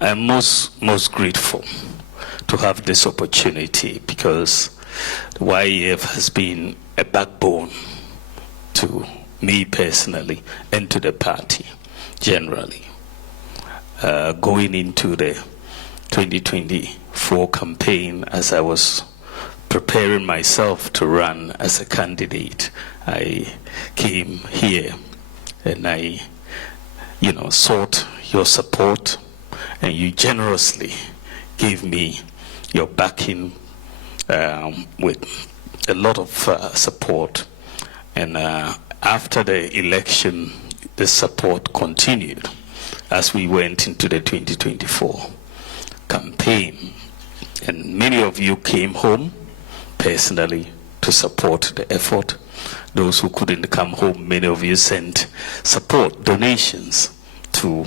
I'm most grateful to have this opportunity, because the YEF has been a backbone to me personally and to the party generally. Going into the 2024 campaign, as I was preparing myself to run as a candidate, I came here and I, sought your support, and you generously gave me your backing with a lot of support. And after the election, the support continued as we went into the 2024 campaign. And many of you came home personally to support the effort. Those who couldn't come home, many of you sent support donations to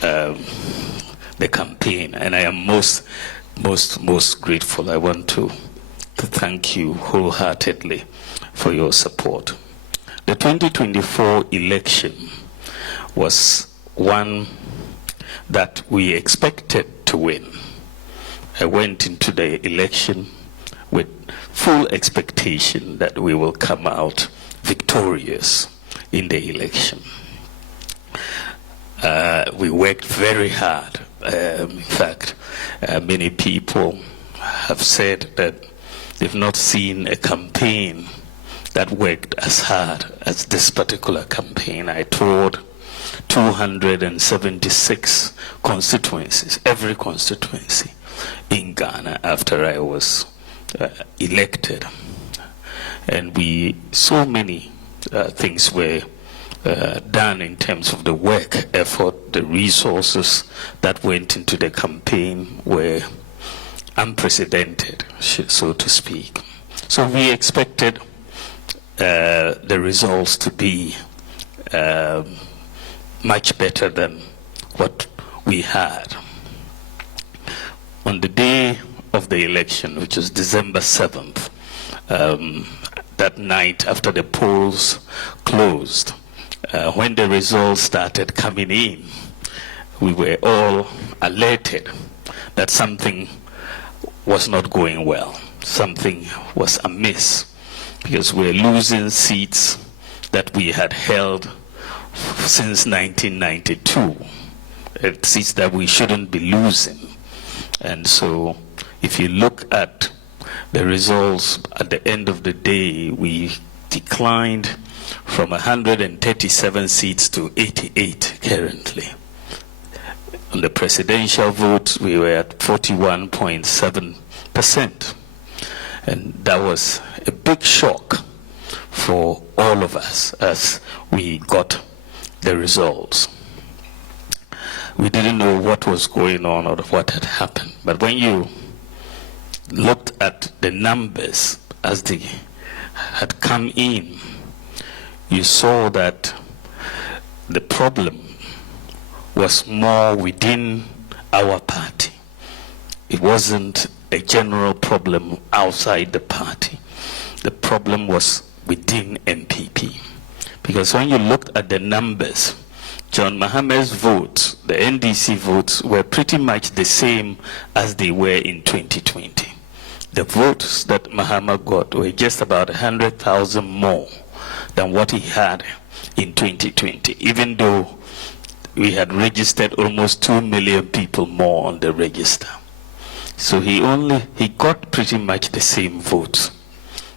the campaign, and I am most grateful. I want to thank you wholeheartedly for your support. The 2024 election was one that we expected to win. I went into the election with full expectation that we will come out victorious in the election. We worked very hard. In fact, many people have said that they've not seen a campaign that worked as hard as this particular campaign. I toured 276 constituencies, every constituency in Ghana after I was elected. And so many things were done in terms of the work effort. The resources that went into the campaign were unprecedented, so to speak. So we expected the results to be much better than what we had. On the day of the election, which was December 7th, that night after the polls closed, when the results started coming in, we were all alerted that something was not going well. Something was amiss, because we're losing seats that we had held since 1992, seats that we shouldn't be losing. And so if you look at the results at the end of the day, we declined from 137 seats to 88 currently. On the presidential vote, we were at 41.7%. And that was a big shock for all of us as we got the results. We didn't know what was going on or what had happened. But when you looked at the numbers as they had come in, you saw that the problem was more within our party. It wasn't a general problem outside the party. The problem was within NPP. Because when you looked at the numbers, John Mahamudu's votes, the NDC votes, were pretty much the same as they were in 2020. The votes that Mahamudu got were just about 100,000 more than what he had in 2020, even though we had registered almost 2 million people more on the register. So he got pretty much the same votes.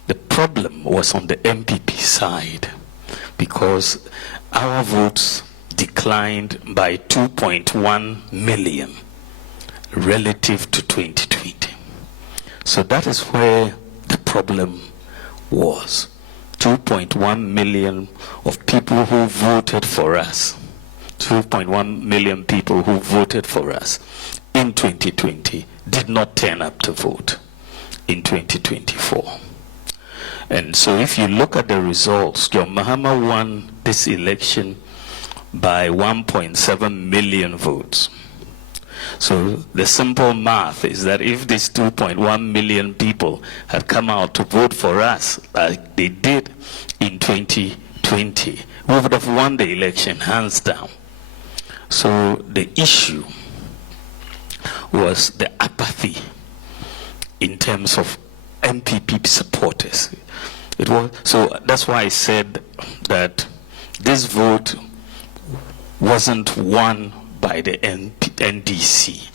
The problem was on the NPP side, because our votes declined by 2.1 million relative to 2020. So that is where the problem was. 2.1 million of people who voted for us, 2.1 million people who voted for us in 2020 did not turn up to vote in 2024. And so if you look at the results, John Mahama won this election by 1.7 million votes. So the simple math is that if these 2.1 million people had come out to vote for us like they did in 2020, we would have won the election hands down. So the issue was the apathy in terms of NPP supporters. It was, so that's why I said that this vote wasn't won by the NDC.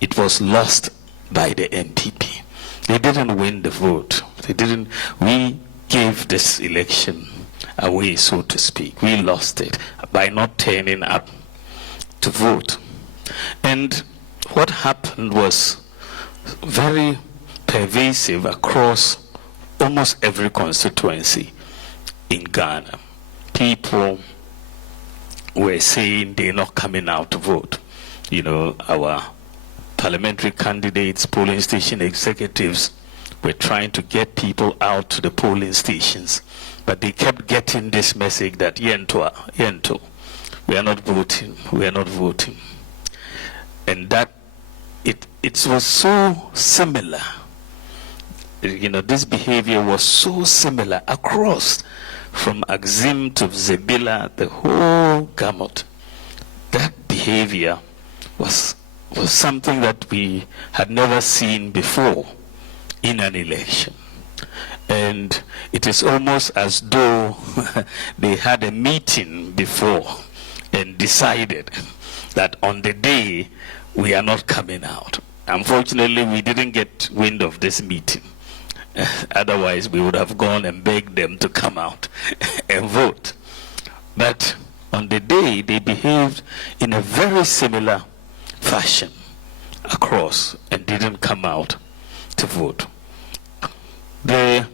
It was lost by the NPP. They didn't win the vote. They didn't. We gave this election away, so to speak. We lost it by not turning up to vote. And what happened was very pervasive across almost every constituency in Ghana. People were saying they're not coming out to vote. You know, our parliamentary candidates, polling station executives were trying to get people out to the polling stations, but they kept getting this message that Yento, we are not voting, we are not voting. And that it was so similar. You know, this behavior was so similar across from Axim to Zebila, the whole gamut. That behavior was something that we had never seen before in an election. And it is almost as though they had a meeting before and decided that on the day we are not coming out. Unfortunately, we didn't get wind of this meeting. Otherwise, we would have gone and begged them to come out and vote. But on the day, they behaved in a very similar fashion across and didn't come out to vote. The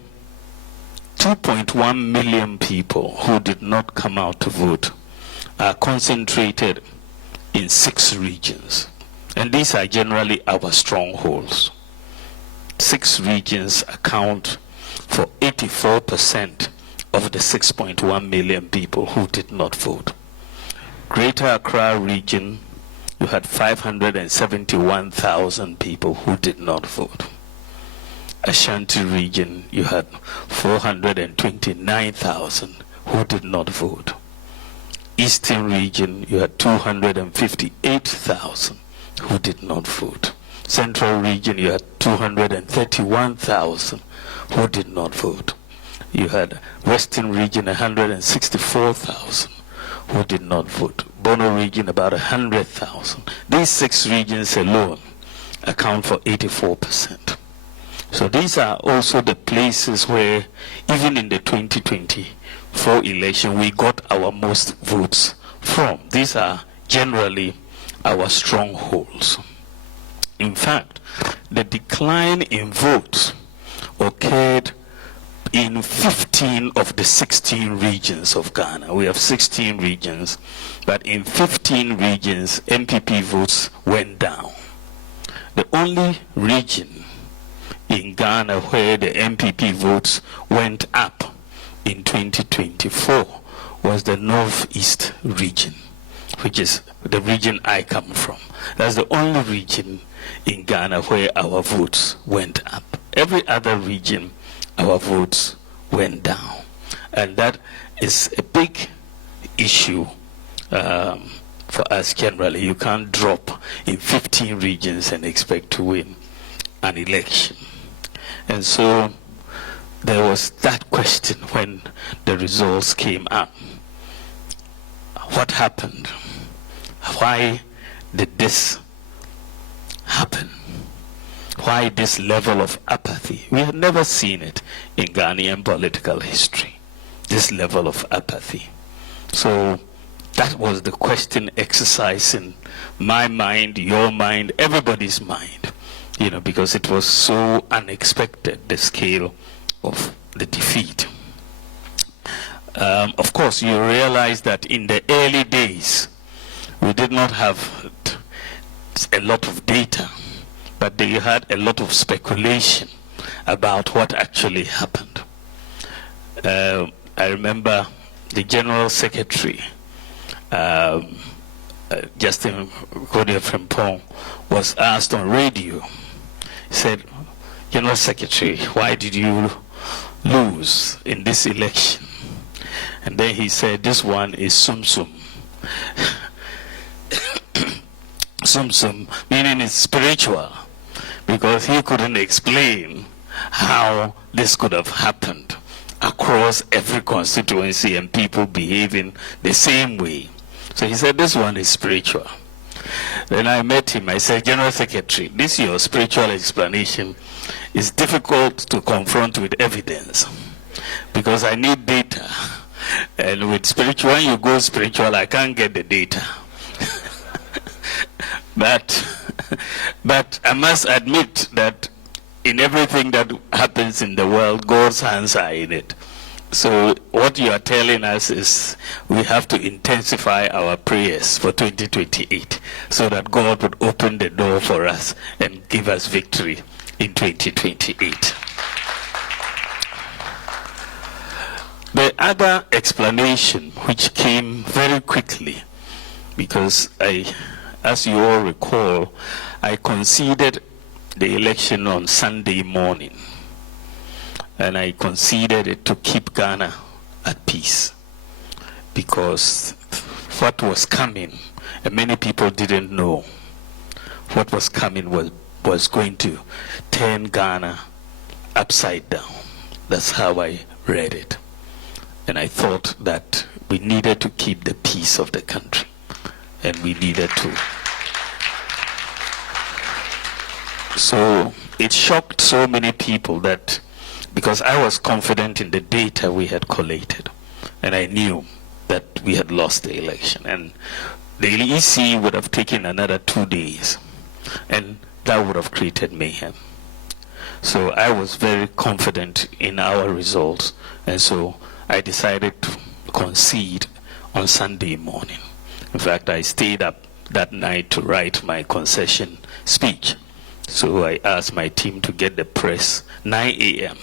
2.1 million people who did not come out to vote are concentrated in 6 regions. And these are generally our strongholds. 6 regions account for 84% of the 6.1 million people who did not vote. Greater Accra region, you had 571,000 people who did not vote. Ashanti region, you had 429,000 who did not vote. Eastern region, you had 258,000 who did not vote. Central region, you had 231,000 who did not vote. You had Western region, 164,000 who did not vote. Bono region, about 100,000. These 6 regions alone account for 84%. So these are also the places where, even in the 2024 election, we got our most votes from. These are generally our strongholds. In fact, the decline in votes occurred in 15 of the 16 regions of Ghana. We have 16 regions, but in 15 regions, NPP votes went down. The only region in Ghana where the NPP votes went up in 2024 was the Northeast region, which is the region I come from. That's the only region in Ghana where our votes went up. Every other region, our votes went down. And that is a big issue for us generally. You can't drop in 15 regions and expect to win an election. And so there was that question when the results came up. What happened? Why did this happen? Why this level of apathy? We had never seen it in Ghanaian political history, this level of apathy. So that was the question exercising my mind, your mind, everybody's mind. You know, because it was so unexpected, the scale of the defeat. Of course, you realize that in the early days, we did not have a lot of data, but they had a lot of speculation about what actually happened. I remember the General Secretary, Justin Kodia Frimpong, was asked on radio. He said, General Secretary, why did you lose in this election? And then he said, this one is sum sum. sum, meaning it's spiritual, because he couldn't explain how this could have happened across every constituency and people behaving the same way. So he said, this one is spiritual. Then I met him. I said, General Secretary, this your spiritual explanation is difficult to confront with evidence because I need data. And with spiritual, when you go spiritual, I can't get the data. But I must admit that in everything that happens in the world, God's hands are in it. So what you are telling us is we have to intensify our prayers for 2028 so that God would open the door for us and give us victory in 2028. The other explanation, which came very quickly, because as you all recall, I conceded the election on Sunday morning. And I conceded it to keep Ghana at peace. Because what was coming, and many people didn't know, what was coming was going to turn Ghana upside down. That's how I read it. And I thought that we needed to keep the peace of the country. And we needed to. So it shocked so many people that, because I was confident in the data we had collated, and I knew that we had lost the election, and the EC would have taken another 2 days, and that would have created mayhem. So I was very confident in our results, and so I decided to concede on Sunday morning. In fact, I stayed up that night to write my concession speech. So I asked my team to get the press 9 a.m.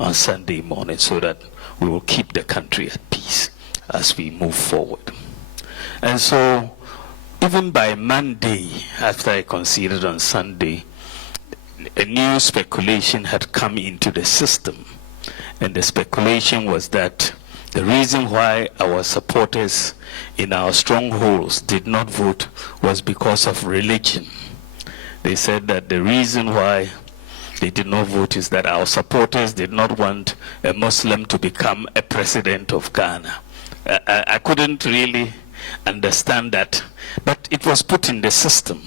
on Sunday morning so that we will keep the country at peace as we move forward. And so even by Monday, after I conceded on Sunday, a new speculation had come into the system. And the speculation was that the reason why our supporters in our strongholds did not vote was because of religion. They said that the reason why they did not vote is that our supporters did not want a Muslim to become a president of Ghana. I couldn't really understand that, but it was put in the system.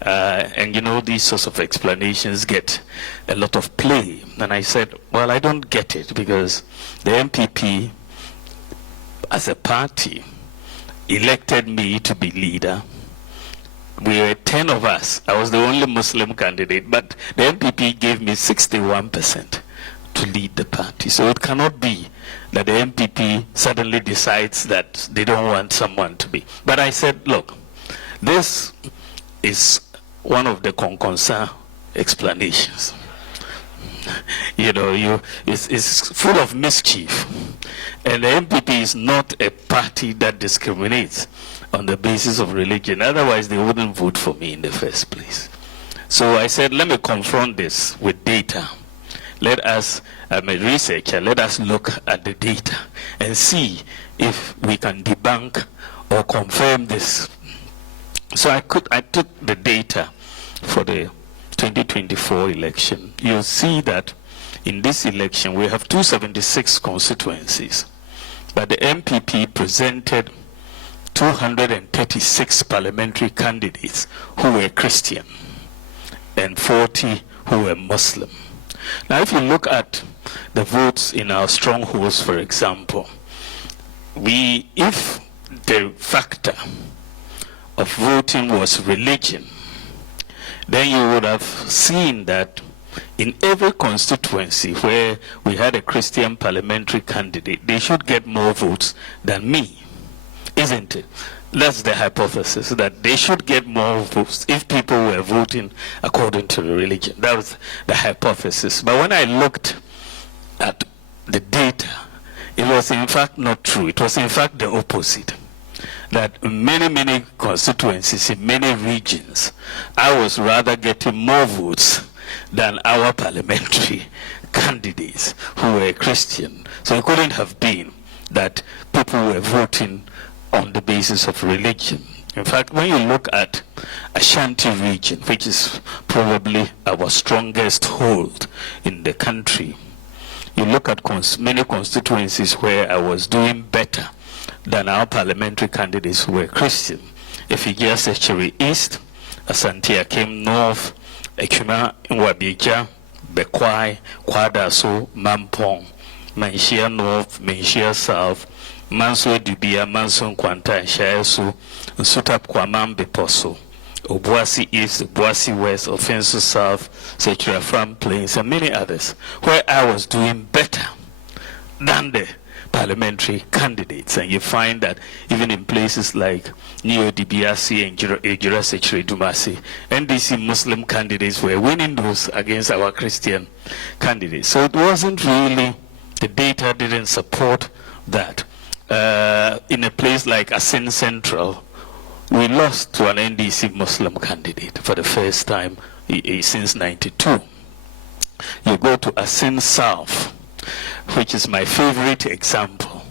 And you know, these sorts of explanations get a lot of play. And I said, well, I don't get it, because the NPP, as a party, elected me to be leader. We were 10 of us. I was the only Muslim candidate, but the NPP gave me 61% to lead the party. So it cannot be that the NPP suddenly decides that they don't want someone to be. But I said, look, this is one of the concern explanations. You know, it's full of mischief. And the NPP is not a party that discriminates on the basis of religion. Otherwise, they wouldn't vote for me in the first place. So I said, let me confront this with data. Let us, I'm a researcher, let us look at the data and see if we can debunk or confirm this. So I took the data for the 2024 election. You'll see that in this election we have 276 constituencies, but the NPP presented 236 parliamentary candidates who were Christian and 40 who were Muslim. Now if you look at the votes in our strongholds, for example, if the factor of voting was religion, then you would have seen that in every constituency where we had a Christian parliamentary candidate, they should get more votes than me, isn't it? That's the hypothesis, that they should get more votes if people were voting according to the religion. That was the hypothesis. But when I looked at the data, it was in fact not true. It was in fact the opposite. That in many constituencies, in many regions, I was rather getting more votes than our parliamentary candidates who were Christian. So it couldn't have been that people were voting on the basis of religion. In fact, when you look at Ashanti region, which is probably our strongest hold in the country, you look at many constituencies where I was doing better than our parliamentary candidates who were Christian. Ifijia Secretary East, Asante Akim North, Ekuma Nwabija, Bekwai, Kwadaso, Mampong, Manshia North, Manshia South, Manso Dubia, Manso Nkwanta, Shaesu, Nsutap Kwamam Beposo, Obuasi East, Obuasi West, Offenso South, Secretary Farm Plains, and many others, where I was doing better than the parliamentary candidates. And you find that even in places like Neo DBRC and Ejura Secretary Dumasi, NDC Muslim candidates were winning those against our Christian candidates. So it wasn't really, the data didn't support that. In a place like Asin Central, we lost to an NDC Muslim candidate for the first time since '92. You go to Asin South, which is my favorite example.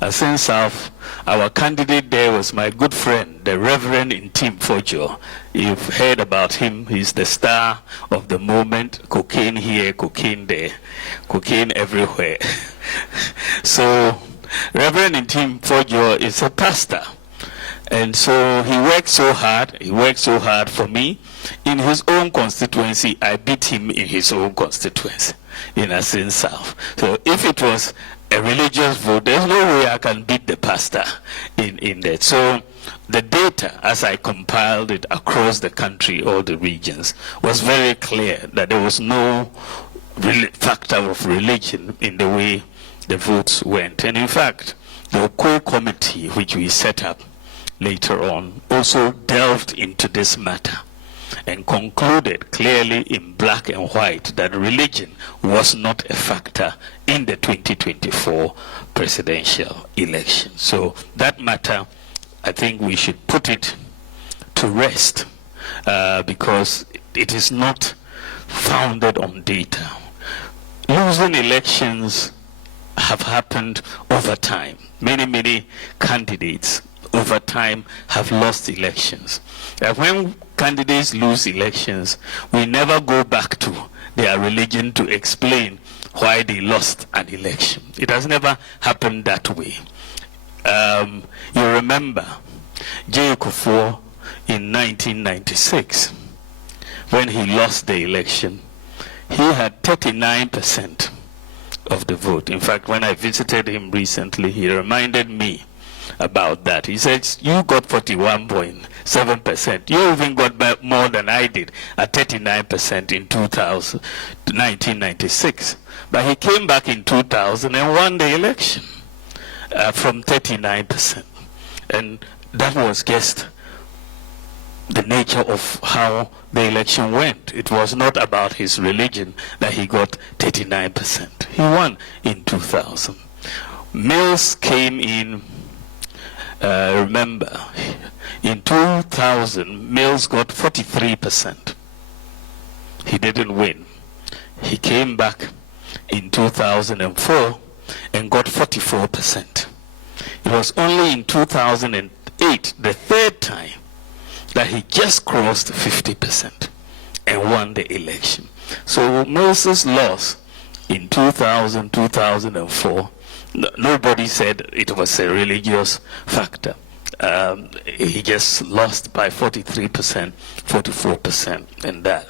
Asin South, our candidate there was my good friend, the Reverend Intim Fojo. You've heard about him. He's the star of the moment. Cocaine here, cocaine there, cocaine everywhere. So Reverend Intim Fojo is a pastor. And so he worked so hard for me. In his own constituency, I beat him in his own constituency, in Asin South. So if it was a religious vote, there's no way I can beat the pastor in that. So the data, as I compiled it across the country, all the regions, was very clear that there was no factor of religion in the way the votes went. And in fact, the core committee, which we set up later on, also delved into this matter and concluded clearly in black and white that religion was not a factor in the 2024 presidential election. So that matter, I think we should put it to rest because it is not founded on data. Losing elections have happened over time. Many candidates over time have lost elections. And when candidates lose elections, we never go back to their religion to explain why they lost an election. It has never happened that way. You remember J. Kufuor in 1996, when he lost the election, he had 39% of the vote. In fact, when I visited him recently, he reminded me about that. He said, you got 41.7%. You even got more than I did at 39% in 1996. But he came back in 2000 and won the election from 39%. And that was just the nature of how the election went. It was not about his religion that he got 39%. He won in 2000. Mills came in. Remember, in 2000, Mills got 43%. He didn't win. He came back in 2004 and got 44%. It was only in 2008, the third time, that he just crossed 50% and won the election. So Moses' loss in 2000, 2004, nobody said it was a religious factor. He just lost by 43%, 44%, and that.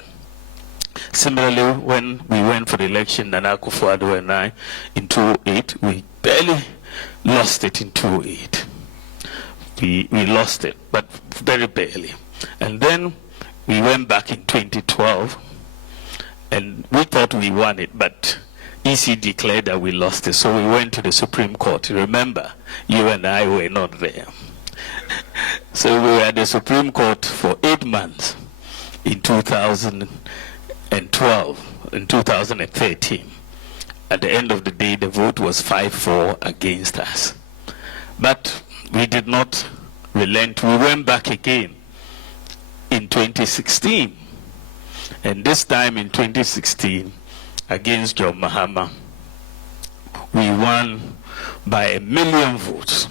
Similarly, when we went for the election, Nana Akufo-Addo and I, in 2008, we barely lost it in 2008. We lost it, but very barely. And then we went back in 2012, and we thought we won it, but EC declared that we lost it, so we went to the Supreme Court. Remember, you and I were not there. So we were at the Supreme Court for 8 months in 2012, in 2013. At the end of the day, the vote was 5-4 against us. But we did not relent. We went back again in 2016. And this time in 2016, against John Mahama, we won by 1 million votes.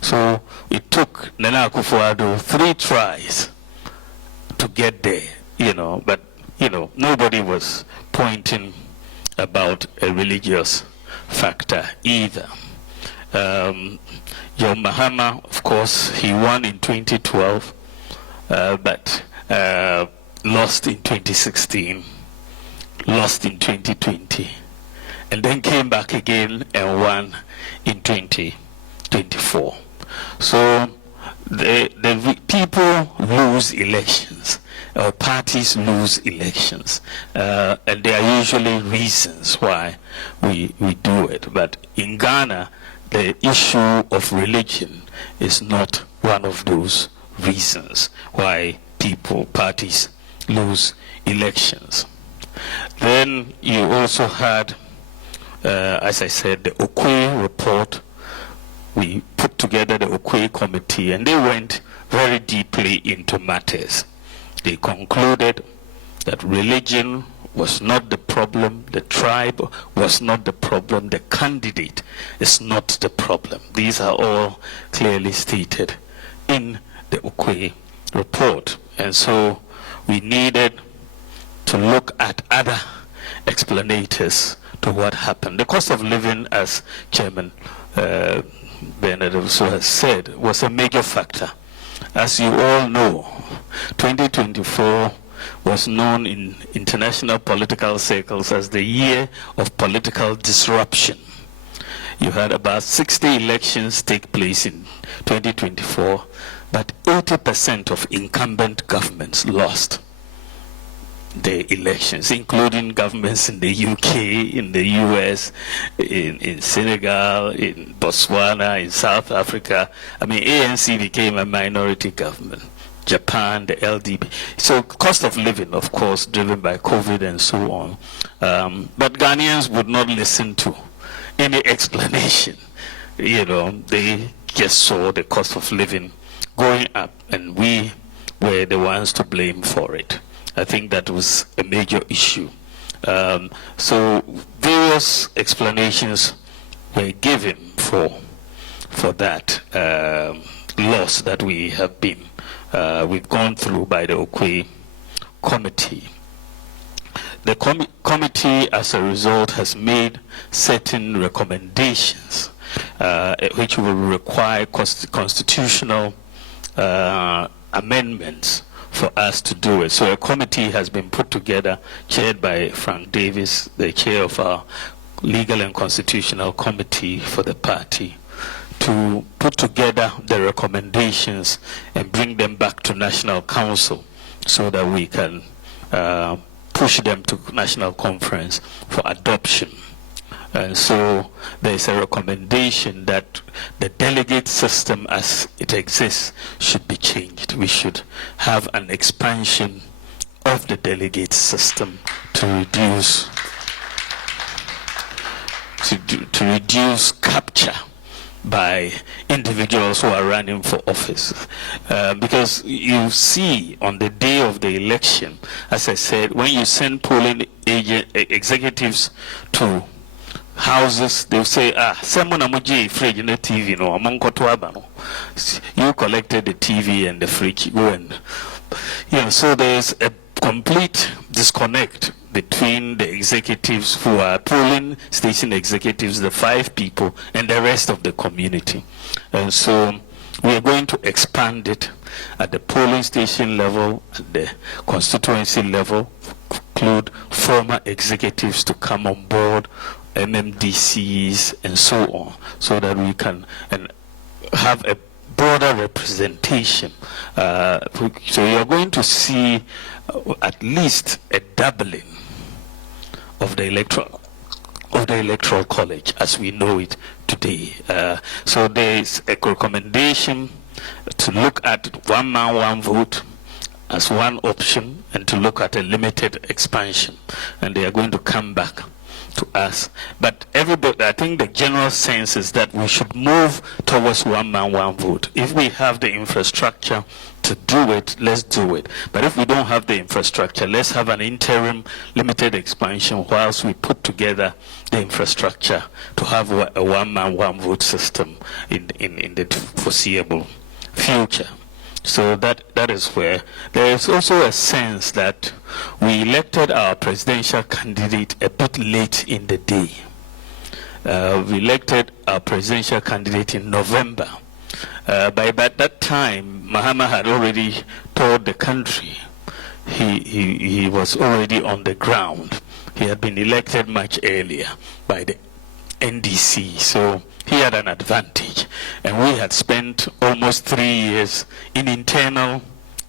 So it took Nana Akufo-Addo 3 tries to get there, but nobody was pointing about a religious factor either. John Mahama, of course, he won in 2012, but lost in 2016, lost in 2020, and then came back again and won in 2024. So the people lose elections, or parties lose elections, and there are usually reasons why we do it. But in Ghana, the issue of religion is not one of those reasons why parties lose elections. Then you also had, as I said, the Okwe report. We put together the Okwe committee, and they went very deeply into matters. They concluded that religion was not the problem, the tribe was not the problem, the candidate is not the problem. These are all clearly stated in the Okwe report. And so we needed to look at other explanators to what happened. The cost of living, as Chairman Bernard also has said, was a major factor. As you all know, 2024 was known in international political circles as the year of political disruption. You had about 60 elections take place in 2024, but 80% of incumbent governments lost the elections, including governments in the UK, in the US, in Senegal, in Botswana, in South Africa. I mean, ANC became a minority government. Japan, the LDP. So cost of living, of course, driven by COVID and so on. But Ghanaians would not listen to any explanation. They just saw the cost of living going up, and we were the ones to blame for it. I think that was a major issue. So various explanations were given for that loss that we have been we've gone through by the Okwe committee. The committee, as a result, has made certain recommendations which will require constitutional amendments for us to do it. So a committee has been put together, chaired by Frank Davis, the chair of our Legal and Constitutional Committee for the party, to put together the recommendations and bring them back to National Council so that we can push them to National Conference for adoption. And so there's a recommendation that the delegate system as it exists should be changed. We should have an expansion of the delegate system to reduce capture by individuals who are running for office. Because you see on the day of the election, as I said, when you send polling executives to houses, they'll say, someone fridge in the TV, no, among Kotuabano. You collected the TV and the fridge, go and, so there's a complete disconnect between the executives who are polling station executives, the 5 people, and the rest of the community. And so we are going to expand it at the polling station level, at the constituency level, include former executives to come on board, MMDCs, and so on, so that we can have a broader representation. So you're going to see at least a doubling of the electoral college as we know it today. So there is a recommendation to look at one man, one vote as one option, and to look at a limited expansion. And they are going to come back to us. But everybody, I think the general sense is that we should move towards one man, one vote. If we have the infrastructure to do it, let's do it. But if we don't have the infrastructure, let's have an interim limited expansion whilst we put together the infrastructure to have a one man, one vote system in the foreseeable future. So that is where there is also a sense that we elected our presidential candidate a bit late in the day. We elected our presidential candidate in November. By that time, Mahama had already toured the country. He was already on the ground. He had been elected much earlier by the NDC, so he had an advantage. And we had spent almost 3 years in internal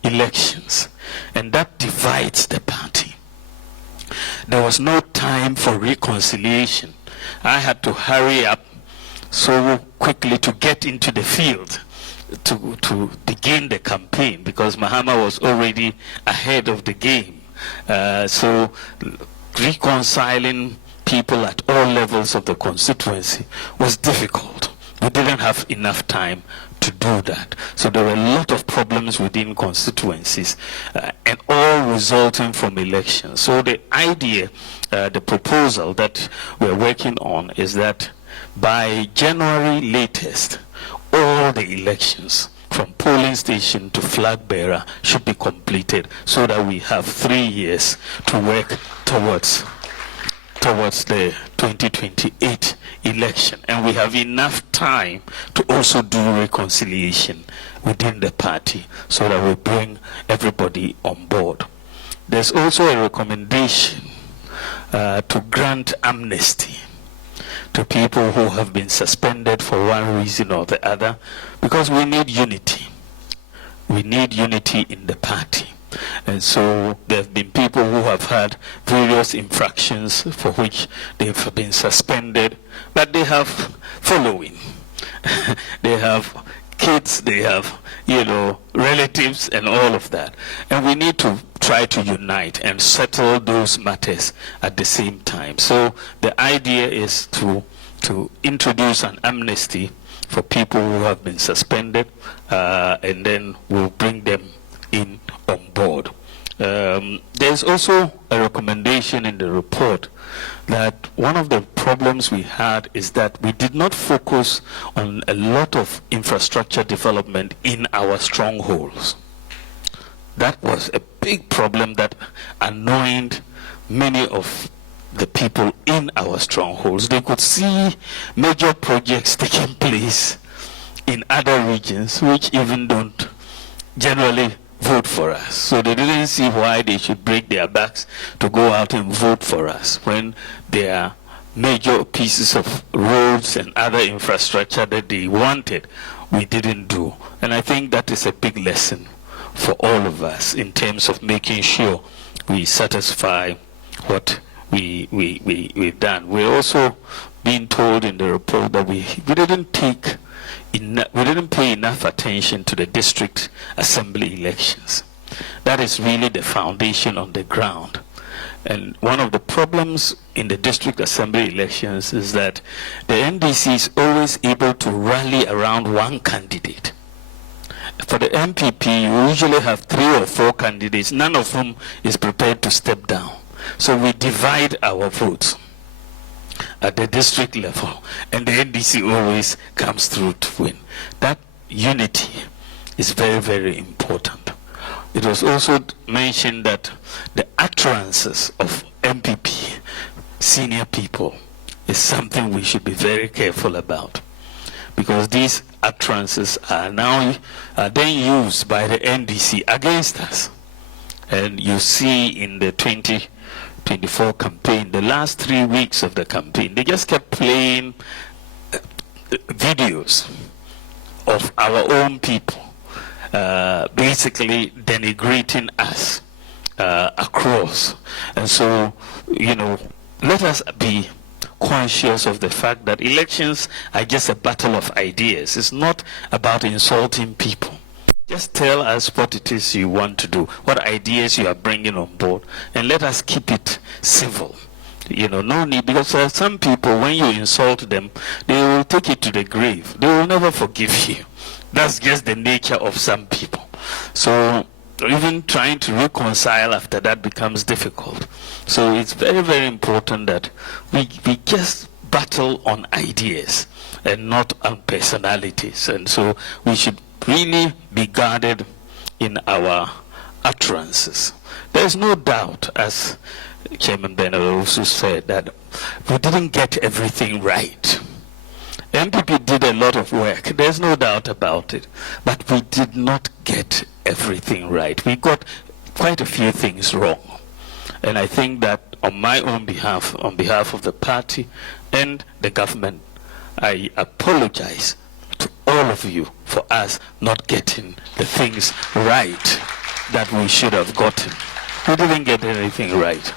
elections, and that divides the party. There was no time for reconciliation. I had to hurry up so quickly to get into the field to begin the campaign, because Mahama was already ahead of the game. So reconciling people at all levels of the constituency was difficult. We didn't have enough time to do that. So there were a lot of problems within constituencies, and all resulting from elections. So the idea, the proposal that we're working on is that by January latest, all the elections from polling station to flag bearer should be completed, so that we have 3 years to work towards the 2028 election, and we have enough time to also do reconciliation within the party so that we bring everybody on board. There's also a recommendation to grant amnesty to people who have been suspended for one reason or the other, because we need unity. We need unity in the party. And so there have been people who have had various infractions for which they have been suspended, but they have following. They have kids, they have, relatives and all of that. And we need to try to unite and settle those matters at the same time. So the idea is to introduce an amnesty for people who have been suspended, and then we'll bring them in on board. There's also a recommendation in the report that one of the problems we had is that we did not focus on a lot of infrastructure development in our strongholds. That was a big problem that annoyed many of the people in our strongholds. They could see major projects taking place in other regions which even don't generally vote for us. So they didn't see why they should break their backs to go out and vote for us when there are major pieces of roads and other infrastructure that they wanted, we didn't do. And I think that is a big lesson for all of us in terms of making sure we satisfy what we've done. We're also being told in the report that we didn't pay enough attention to the district assembly elections. That is really the foundation on the ground. And one of the problems in the district assembly elections is that the NDC is always able to rally around one candidate. For the NPP, you usually have 3 or 4 candidates, none of whom is prepared to step down. So we divide our votes at the district level, and the NDC always comes through to win. That unity is very, very important. It was also mentioned that the utterances of NPP senior people is something we should be very careful about, because these utterances are then used by the NDC against us. And you see in the 2024 campaign, the last 3 weeks of the campaign, they just kept playing videos of our own people, basically denigrating us across. And so, let us be conscious of the fact that elections are just a battle of ideas. It's not about insulting people. Just tell us what it is you want to do, what ideas you are bringing on board, and let us keep it civil You know, no need, because some people, when you insult them, they will take it to the grave. They will never forgive you. That's just the nature of some people. So even trying to reconcile after that becomes difficult. So it's very, very important that we just battle on ideas and not on personalities. And so we should really be guarded in our utterances. There's no doubt, as Chairman Bernard also said, that we didn't get everything right. NPP did a lot of work, there's no doubt about it, but we did not get everything right. We got quite a few things wrong. And I think that on my own behalf, on behalf of the party and the government, I apologize to all of you for us not getting the things right that we should have gotten. We didn't get anything right.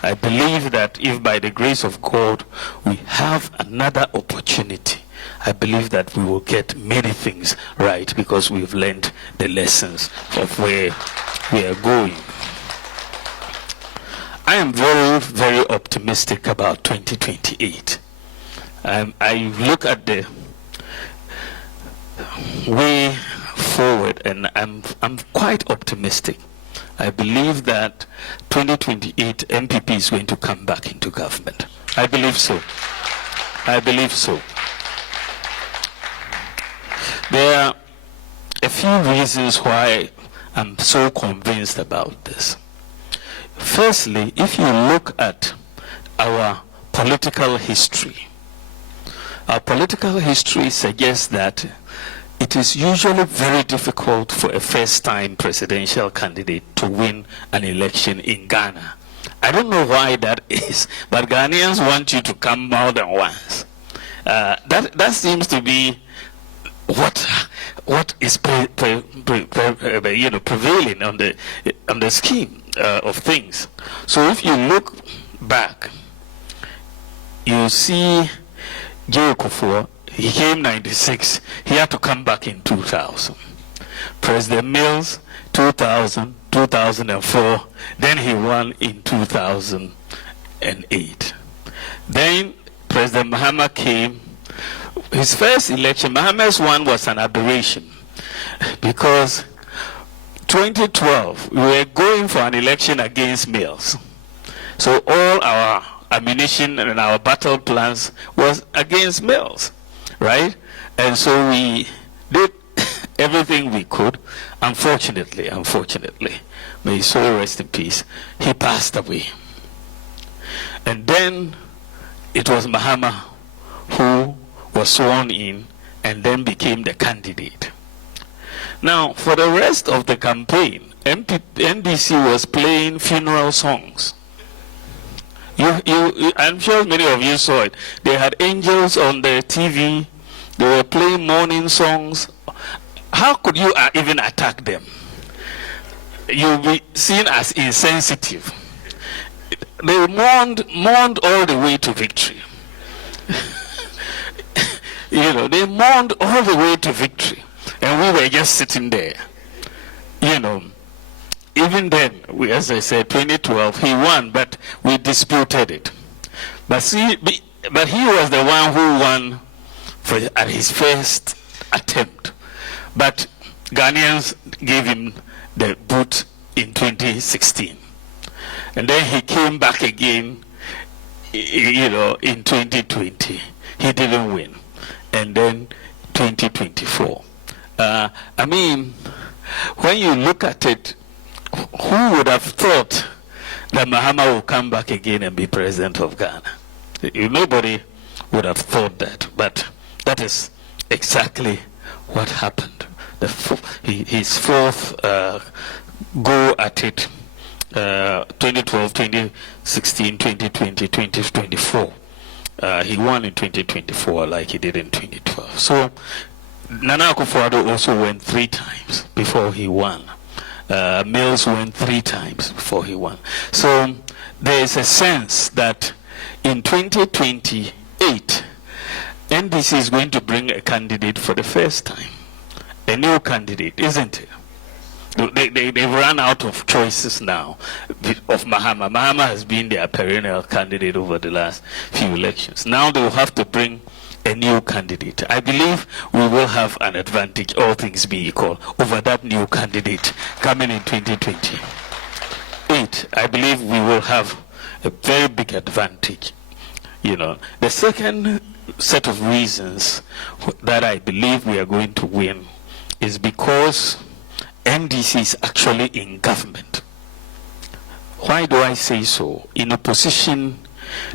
I believe that if by the grace of God we have another opportunity, I believe that we will get many things right because we've learned the lessons of where we are going. I am very, very optimistic about 2028. I look at the way forward and I'm quite optimistic. I believe that 2028 NPP is going to come back into government. I believe so. I believe so. There are a few reasons why I'm so convinced about this. Firstly, if you look at our political history, our political history suggests that it is usually very difficult for a first-time presidential candidate to win an election in Ghana. I don't know why that is, but Ghanaians want you to come more than once. That seems to be what is prevailing on the scheme of things. So if you look back, you see J. Kufuor. He came 96. He had to come back in 2000. President Mills, 2000, 2004. Then he won in 2008. Then President Mahama came. His first election, Mahama's one was an aberration because 2012 we were going for an election against Mills. So all our ammunition and our battle plans was against Mills. Right? And so we did everything we could. Unfortunately, may his soul rest in peace, he passed away. And then it was Mahama who was sworn in and then became the candidate. Now, for the rest of the campaign, NDC was playing funeral songs. I'm sure many of you saw it. They had angels on the TV. They were playing mourning songs. How could you even attack them? You'll be seen as insensitive. They mourned all the way to victory. They mourned all the way to victory. And we were just sitting there. Even then, as I said, 2012, he won, but we disputed it. But he was the one who won at his first attempt. But Ghanaians gave him the boot in 2016. And then he came back again, in 2020. He didn't win. And then 2024. When you look at it, who would have thought that Mahama would come back again and be president of Ghana? Nobody would have thought that, but that is exactly what happened. His fourth go at it, 2012, 2016, 2020, 2024. He won in 2024 like he did in 2012. So Nana Akufo-Addo also went 3 times before he won. Mills won 3 times before he won. So there is a sense that in 2028, NDC is going to bring a candidate for the first time. A new candidate, isn't it? They've run out of choices now of Mahama. Mahama has been their perennial candidate over the last few elections. Now they will have to bring a new candidate. I believe we will have an advantage, all things being equal, over that new candidate coming in 2028. I believe we will have a very big advantage. You know, the second set of reasons that I believe we are going to win is because NDC is actually in government. Why do I say so? In opposition,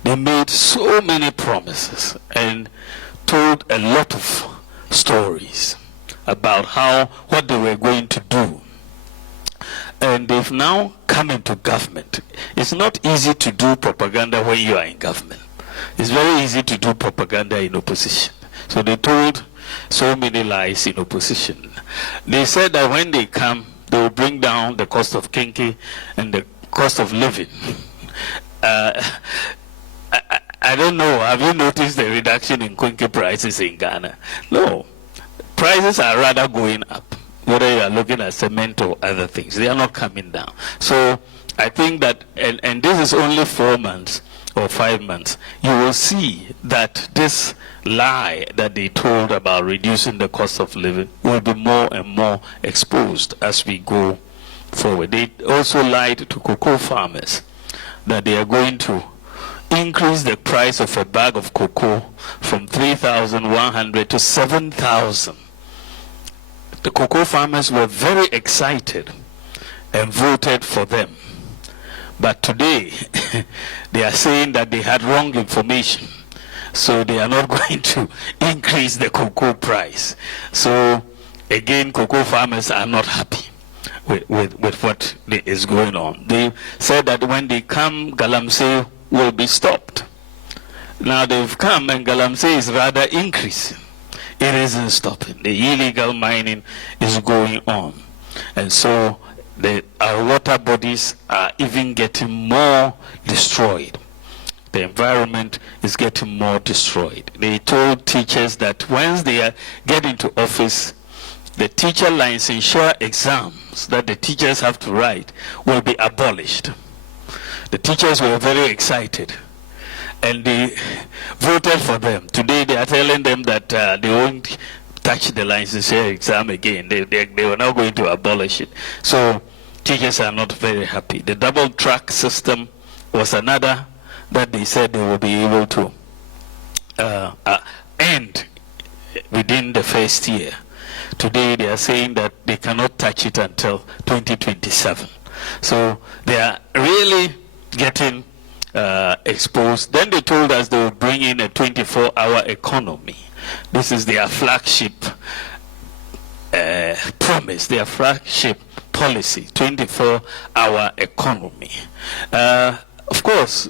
they made so many promises and told a lot of stories about what they were going to do. And they've now come into government. It's not easy to do propaganda when you are in government. It's very easy to do propaganda in opposition. So they told so many lies in opposition. They said that when they come, they will bring down the cost of kinky and the cost of living. I don't know, have you noticed the reduction in kinky prices in Ghana? No, prices are rather going up, whether you are looking at cement or other things. They are not coming down. So I think that, and this is only 4 months or 5 months, you will see that this lie that they told about reducing the cost of living will be more and more exposed as we go forward. They also lied to cocoa farmers that they are going to increase the price of a bag of cocoa from 3,100 to 7,000. The cocoa farmers were very excited and voted for them. But today, they are saying that they had wrong information. So they are not going to increase the cocoa price. So again, cocoa farmers are not happy with what is going on. They said that when they come, Galamsey will be stopped. Now they've come and Galamsey is rather increasing. It isn't stopping. The illegal mining is going on. And so our water bodies are even getting more destroyed. The environment is getting more destroyed. They told teachers that once they get into office, the teacher licensure exams that the teachers have to write will be abolished. The teachers were very excited and they voted for them. Today they are telling them that they won't touch the licensure exam again. They were now going to abolish it. So teachers are not very happy. The double track system was another that they said they will be able to end within the first year. Today they are saying that they cannot touch it until 2027. So they are really getting exposed. Then they told us they will bring in a 24-hour economy. This is their flagship promise, their flagship policy, 24-hour economy. Of course,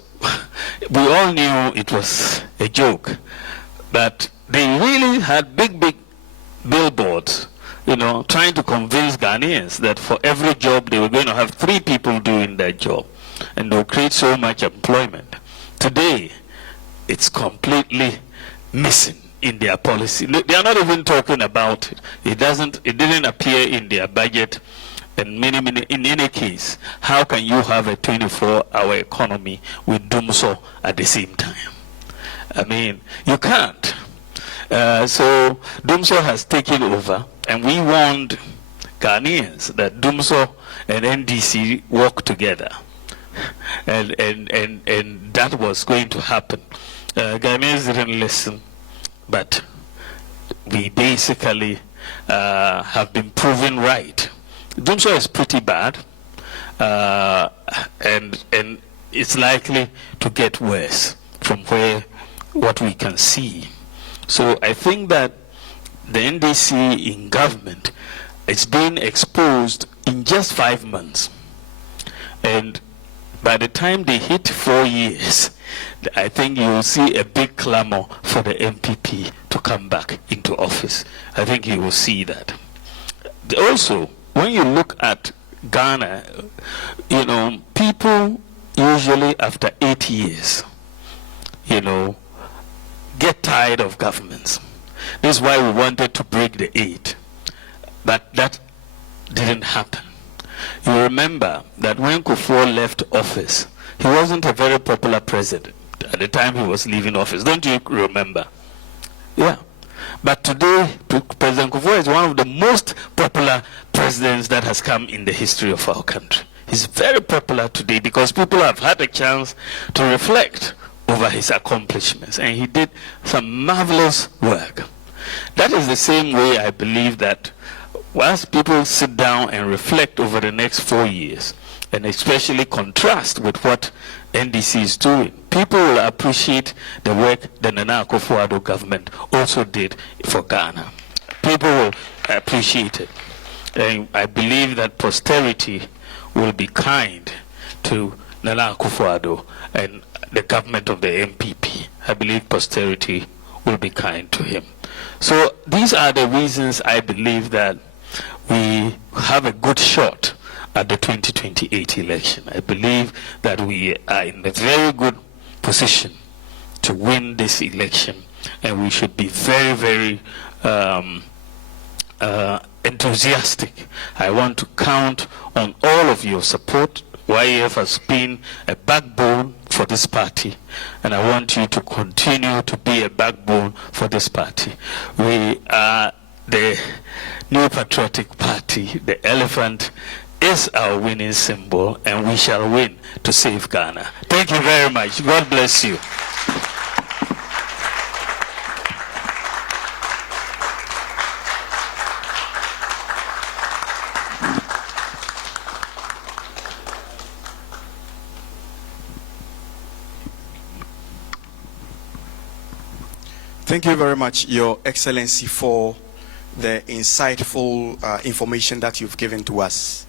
we all knew it was a joke, but they really had big billboards, you know, trying to convince Ghanaians that for every job they were going to have 3 people doing that job, and they'll create so much employment. Today, it's completely missing in their policy. They are not even talking about it. It didn't appear in their budget. And in any case, how can you have a 24-hour economy with Dumso at the same time? I mean, you can't. So Dumso has taken over, and we warned Ghanaians that Dumso and NDC work together, and that was going to happen. Ghanaians didn't listen, but we basically have been proven right. Dumso is pretty bad, and it's likely to get worse from what we can see. So I think that the NDC in government is being exposed in just 5 months, and by the time they hit 4 years, I think you will see a big clamor for the NPP to come back into office. I think you will see that. Also, when you look at Ghana, you know, people usually after 8 years, you know, get tired of governments. This is why we wanted to break the 8. But that didn't happen. You remember that when Kufuor left office, he wasn't a very popular president at the time he was leaving office. Don't you remember? Yeah. But today, President Kufuor is one of the most popular presidents that has come in the history of our country. He's very popular today because people have had a chance to reflect over his accomplishments, and he did some marvelous work. That is the same way I believe that once people sit down and reflect over the next 4 years, and especially contrast with what NDC is doing, people will appreciate the work the Nana Akufo-Addo government also did for Ghana. People will appreciate it. And I believe that posterity will be kind to Nana Akufo-Addo and the government of the NPP. I believe posterity will be kind to him. So these are the reasons I believe that we have a good shot at the 2028 election. I believe that we are in a very good position to win this election, and we should be very, very enthusiastic. I want to count on all of your support. YEF has been a backbone for this party, and I want you to continue to be a backbone for this party. We are the New Patriotic Party. The elephant is our winning symbol, and we shall win to save Ghana. Thank you very much. God bless you. Thank you very much, Your Excellency, for the insightful information that you've given to us.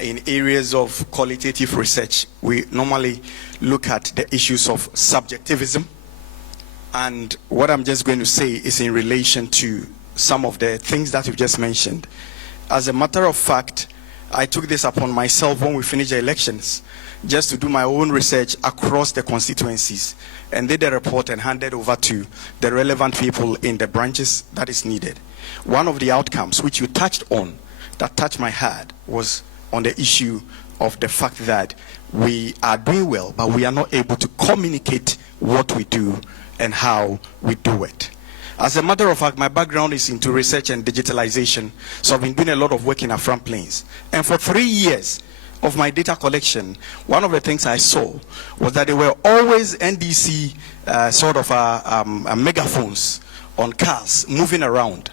In areas of qualitative research, we normally look at the issues of subjectivism. And what I'm just going to say is in relation to some of the things that you've just mentioned. As a matter of fact, I took this upon myself when we finished the elections, just to do my own research across the constituencies, and did a report and handed over to the relevant people in the branches that is needed. One of the outcomes which you touched on, that touched my heart, was on the issue of the fact that we are doing well, but we are not able to communicate what we do and how we do it. As a matter of fact, my background is into research and digitalization, so I've been doing a lot of work in Afram Plains. And for 3 years of my data collection, one of the things I saw was that there were always NDC megaphones on cars moving around.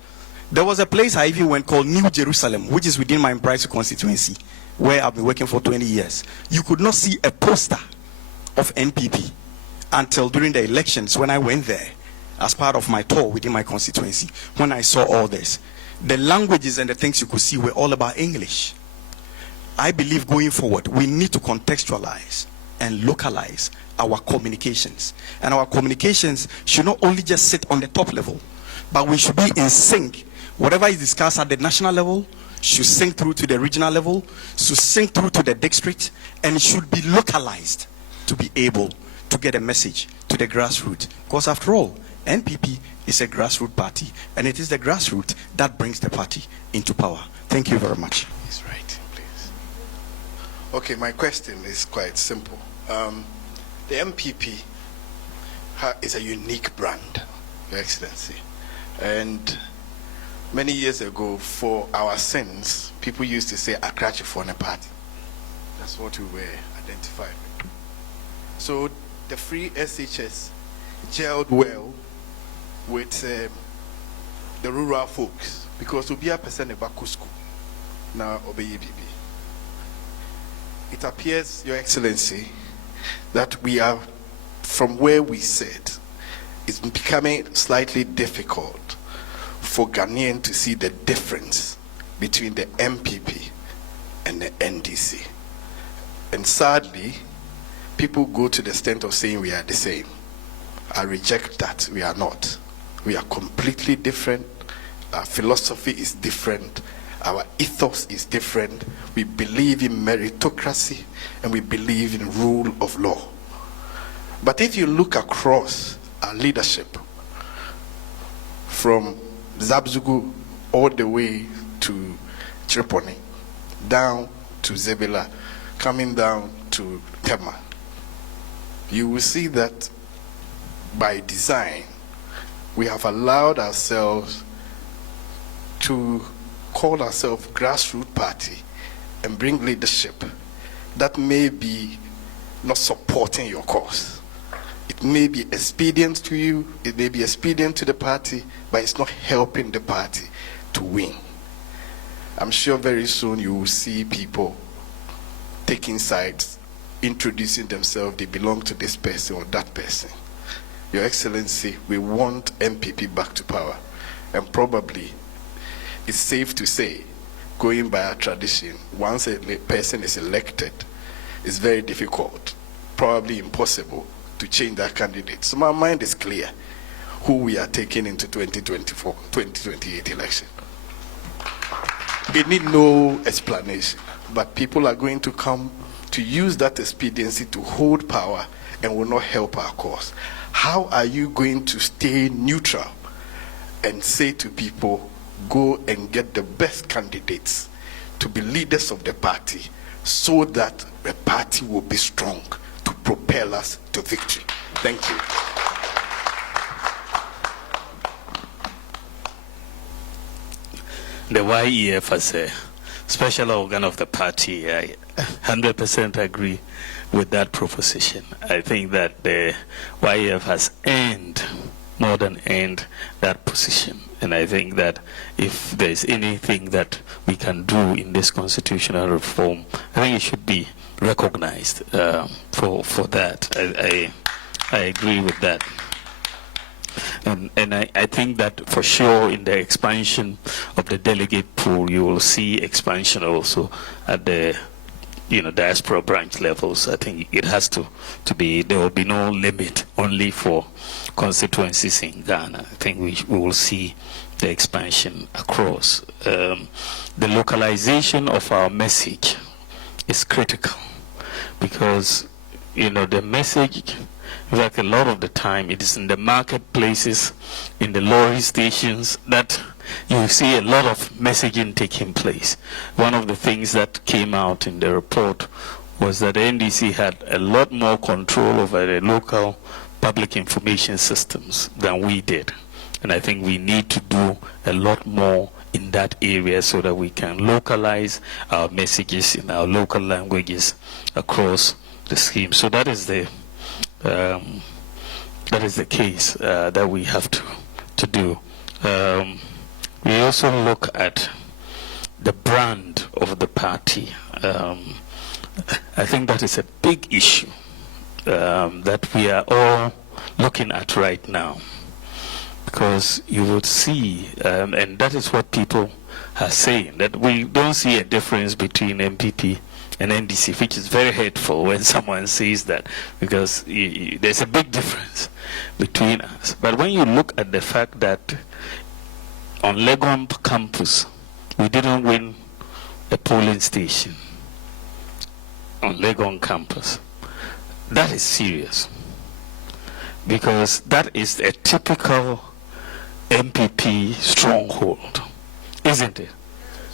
There was a place I even went called New Jerusalem, which is within my Bryce constituency, where I've been working for 20 years. You could not see a poster of NPP until during the elections when I went there as part of my tour within my constituency. When I saw all this, the languages and the things you could see were all about English. I believe going forward, we need to contextualize and localize our communications. And our communications should not only just sit on the top level, but we should be in sync. Whatever is discussed at the national level should sync through to the regional level, should sync through to the district, and it should be localized to be able to get a message to the grassroots. Because after all, NPP is a grassroots party, and it is the grassroots that brings the party into power. Thank you very much. He's right, please. Okay, my question is quite simple. The NPP is a unique brand, Your Excellency. And many years ago, for our sins, people used to say, "Akrachi for a party." That's what we were identified with. So the free SHS gelled well with the rural folks, because we are person about Cusco now obey BB. It appears, Your Excellency, that we are, from where we sit, it's becoming slightly difficult for Ghanaian to see the difference between the MPP and the NDC. And sadly, people go to the extent of saying we are the same. I reject that. We are not. We are completely different. Our philosophy is different. Our ethos is different. We believe in meritocracy and we believe in rule of law. But if you look across our leadership, from Zabzugu all the way to Tripoli, down to Zebela, coming down to Tema, you will see that by design, we have allowed ourselves to call ourselves grassroots party and bring leadership that may be not supporting your cause. It may be expedient to you, it may be expedient to the party, but it's not helping the party to win. I'm sure very soon you will see people taking sides, introducing themselves, they belong to this person or that person. Your Excellency, we want NPP back to power. And probably, it's safe to say, going by our tradition, once a person is elected, it's very difficult, probably impossible, to change that candidate. So my mind is clear who we are taking into 2028 election. It need no explanation, but people are going to come to use that expediency to hold power and will not help our cause. How are you going to stay neutral and say to people, go and get the best candidates to be leaders of the party so that the party will be strong to propel us to victory? Thank you. The YEF as a special organ of the party, I 100% agree with that proposition. I think that the YEF has earned, more than earned, that position. And I think that if there's anything that we can do in this constitutional reform, I think it should be recognized for that. I agree with that. And I think that for sure in the expansion of the delegate pool, you will see expansion also at the diaspora branch levels. I think it has to be, there will be no limit only for constituencies in Ghana. I think we will see the expansion across. The localization of our message is critical because, the message, in fact, a lot of the time it is in the marketplaces, in the lorry stations that you see a lot of messaging taking place. One of the things that came out in the report was that the NDC had a lot more control over the local public information systems than we did. And I think we need to do a lot more in that area so that we can localize our messages in our local languages across the scheme. So that is the case that we have to do. We also look at the brand of the party. I think that is a big issue that we are all looking at right now, because you would see, and that is what people are saying, that we don't see a difference between NPP and NDC, which is very hurtful when someone says that, because there's a big difference between us. But when you look at the fact that on Legon campus, we didn't win a polling station on Legon campus, that is serious, because that is a typical NPP stronghold, isn't it?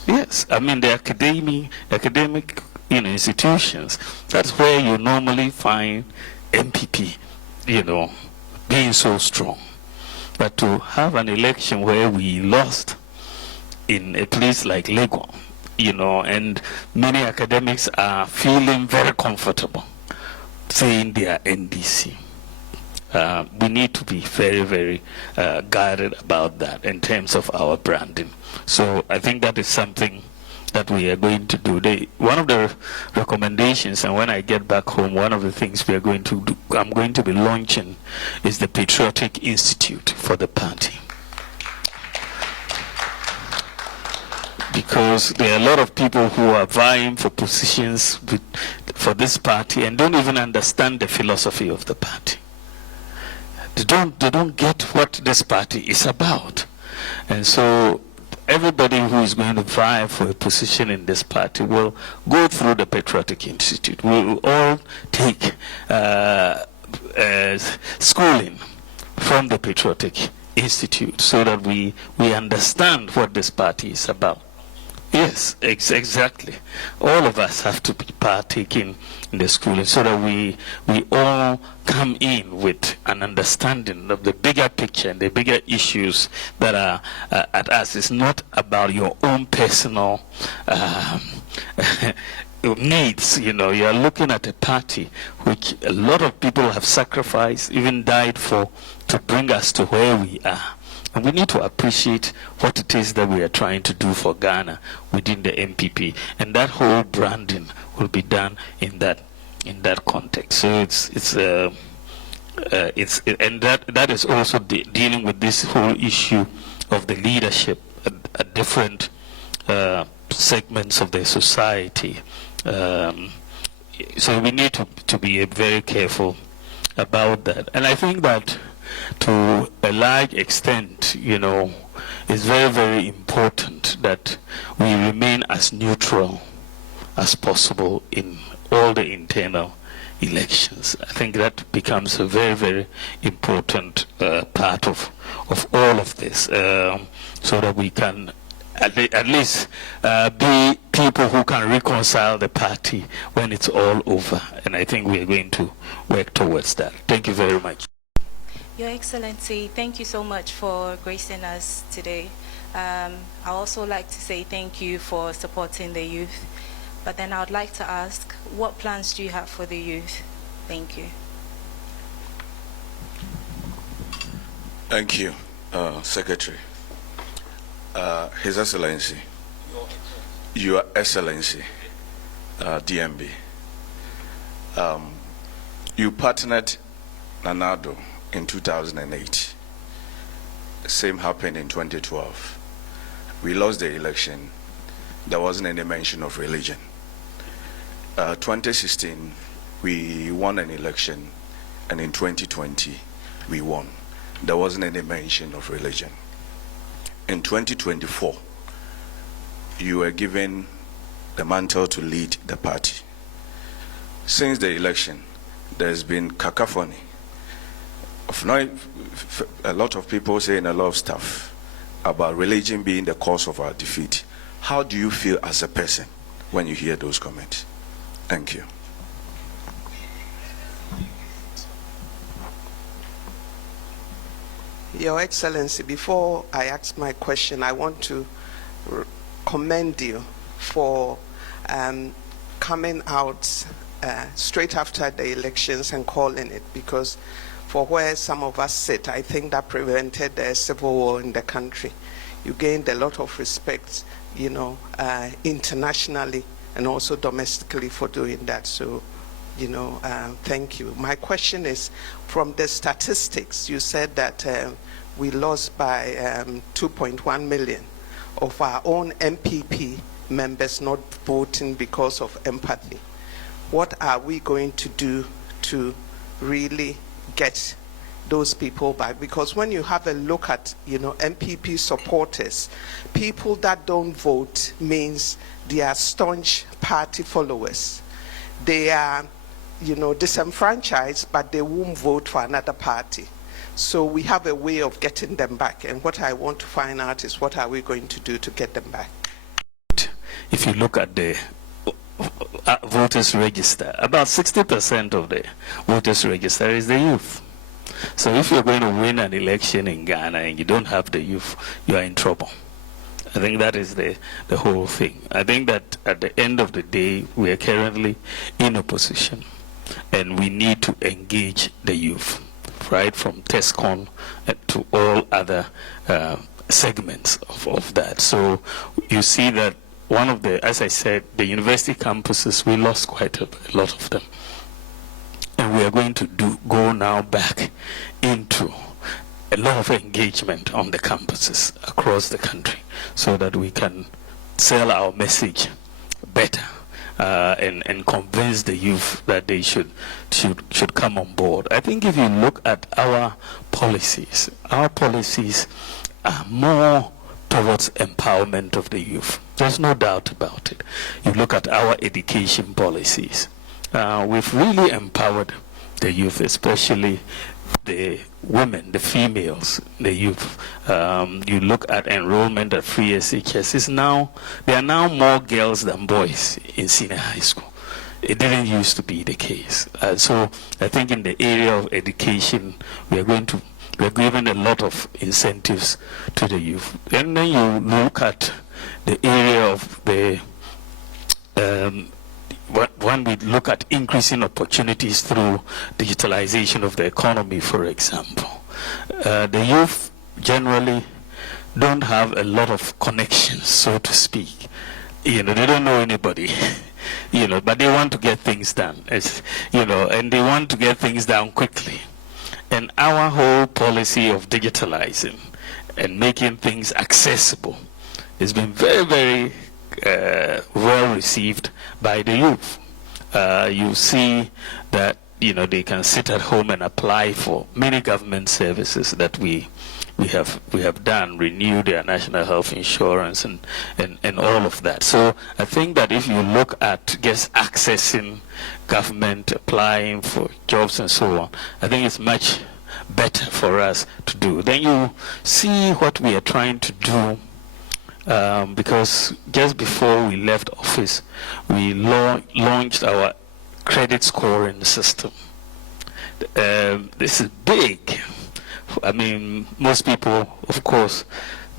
Yes, I mean the academic institutions, that's where you normally find NPP, being so strong. But to have an election where we lost in a place like Legon, and many academics are feeling very comfortable saying they are NDC. We need to be very, very guarded about that in terms of our branding. So I think that is something that we are going to do. One of the recommendations, and when I get back home, one of the things we are going to do, I'm going to be launching, is the Patriotic Institute for the party. Because there are a lot of people who are vying for positions for this party and don't even understand the philosophy of the party. They don't get what this party is about. And so everybody who is going to vie for a position in this party will go through the Patriotic Institute. We will all take schooling from the Patriotic Institute so that we understand what this party is about. Yes, exactly. All of us have to be partaking in the schooling so that we all come in with an understanding of the bigger picture and the bigger issues that are at us. It's not about your own personal needs. You know, you are looking at a party which a lot of people have sacrificed, even died for, to bring us to where we are. And we need to appreciate what it is that we are trying to do for Ghana within the NPP, and that whole branding will be done in that context. So and that is also dealing with this whole issue of the leadership at different segments of the society. So we need to be very careful about that. And I think that to a large extent, you know, it's very, very important that we remain as neutral as possible in all the internal elections. I think that becomes a very, very important part of all of this, so that we can at least be people who can reconcile the party when it's all over. And I think we are going to work towards that. Thank you very much. Your Excellency, thank you so much for gracing us today. I also like to say thank you for supporting the youth. But then I would like to ask, what plans do you have for the youth? Thank you. Thank you, Secretary. His Excellency, Your Excellency, DMB. You partnered Nanado in 2008. Same happened in 2012. We lost the election. There wasn't any mention of religion. 2016, we won an election, and in 2020, we won. There wasn't any mention of religion. In 2024, you were given the mantle to lead the party. Since the election, there's been cacophony of a lot of people saying a lot of stuff about religion being the cause of our defeat. How do you feel as a person when you hear those comments? Thank you. Your Excellency, before I ask my question, I want to commend you for coming out straight after the elections and calling it, because for where some of us sit, I think that prevented a civil war in the country. You gained a lot of respect, you know, internationally and also domestically for doing that. So, you know, thank you. My question is, from the statistics, you said that we lost by 2.1 million of our own NPP members not voting because of empathy. What are we going to do to really get those people back? Because when you have a look at, you know, NPP supporters, people that don't vote means they are staunch party followers. They are, you know, disenfranchised, but they won't vote for another party. So we have a way of getting them back. And what I want to find out is, what are we going to do to get them back? If you look at the voters register, about 60% of the voters register is the youth. So if you're going to win an election in Ghana and you don't have the youth, you are in trouble. I think that is the whole thing. I think that at the end of the day, we are currently in opposition, and we need to engage the youth, right from TESCON to all other segments of that. So you see that one of the, as I said, the university campuses, we lost quite a lot of them. And we are going to go now back into a lot of engagement on the campuses across the country, so that we can sell our message better and convince the youth that they should come on board. I think if you look at our policies are more towards empowerment of the youth. There's no doubt about it. You look at our education policies. We've really empowered the youth, especially the women, the females, the youth. You look at enrollment at free SHS, there are now more girls than boys in senior high school. It didn't used to be the case. So I think in the area of education, we're giving a lot of incentives to the youth. And then you look at the area of the when we look at increasing opportunities through digitalization of the economy, for example, the youth generally don't have a lot of connections, so to speak. They don't know anybody, but they want to get things done, and they want to get things done quickly. And our whole policy of digitalizing and making things accessible has been very, very well received by the youth. You see that they can sit at home and apply for many government services that we have done, renew their national health insurance and all of that. So I think that if you look at just accessing government, applying for jobs and so on, I think it's much better for us to do. Then you see what we are trying to do. Because just before we left office, we launched our credit scoring system. This is big. I mean, most people, of course,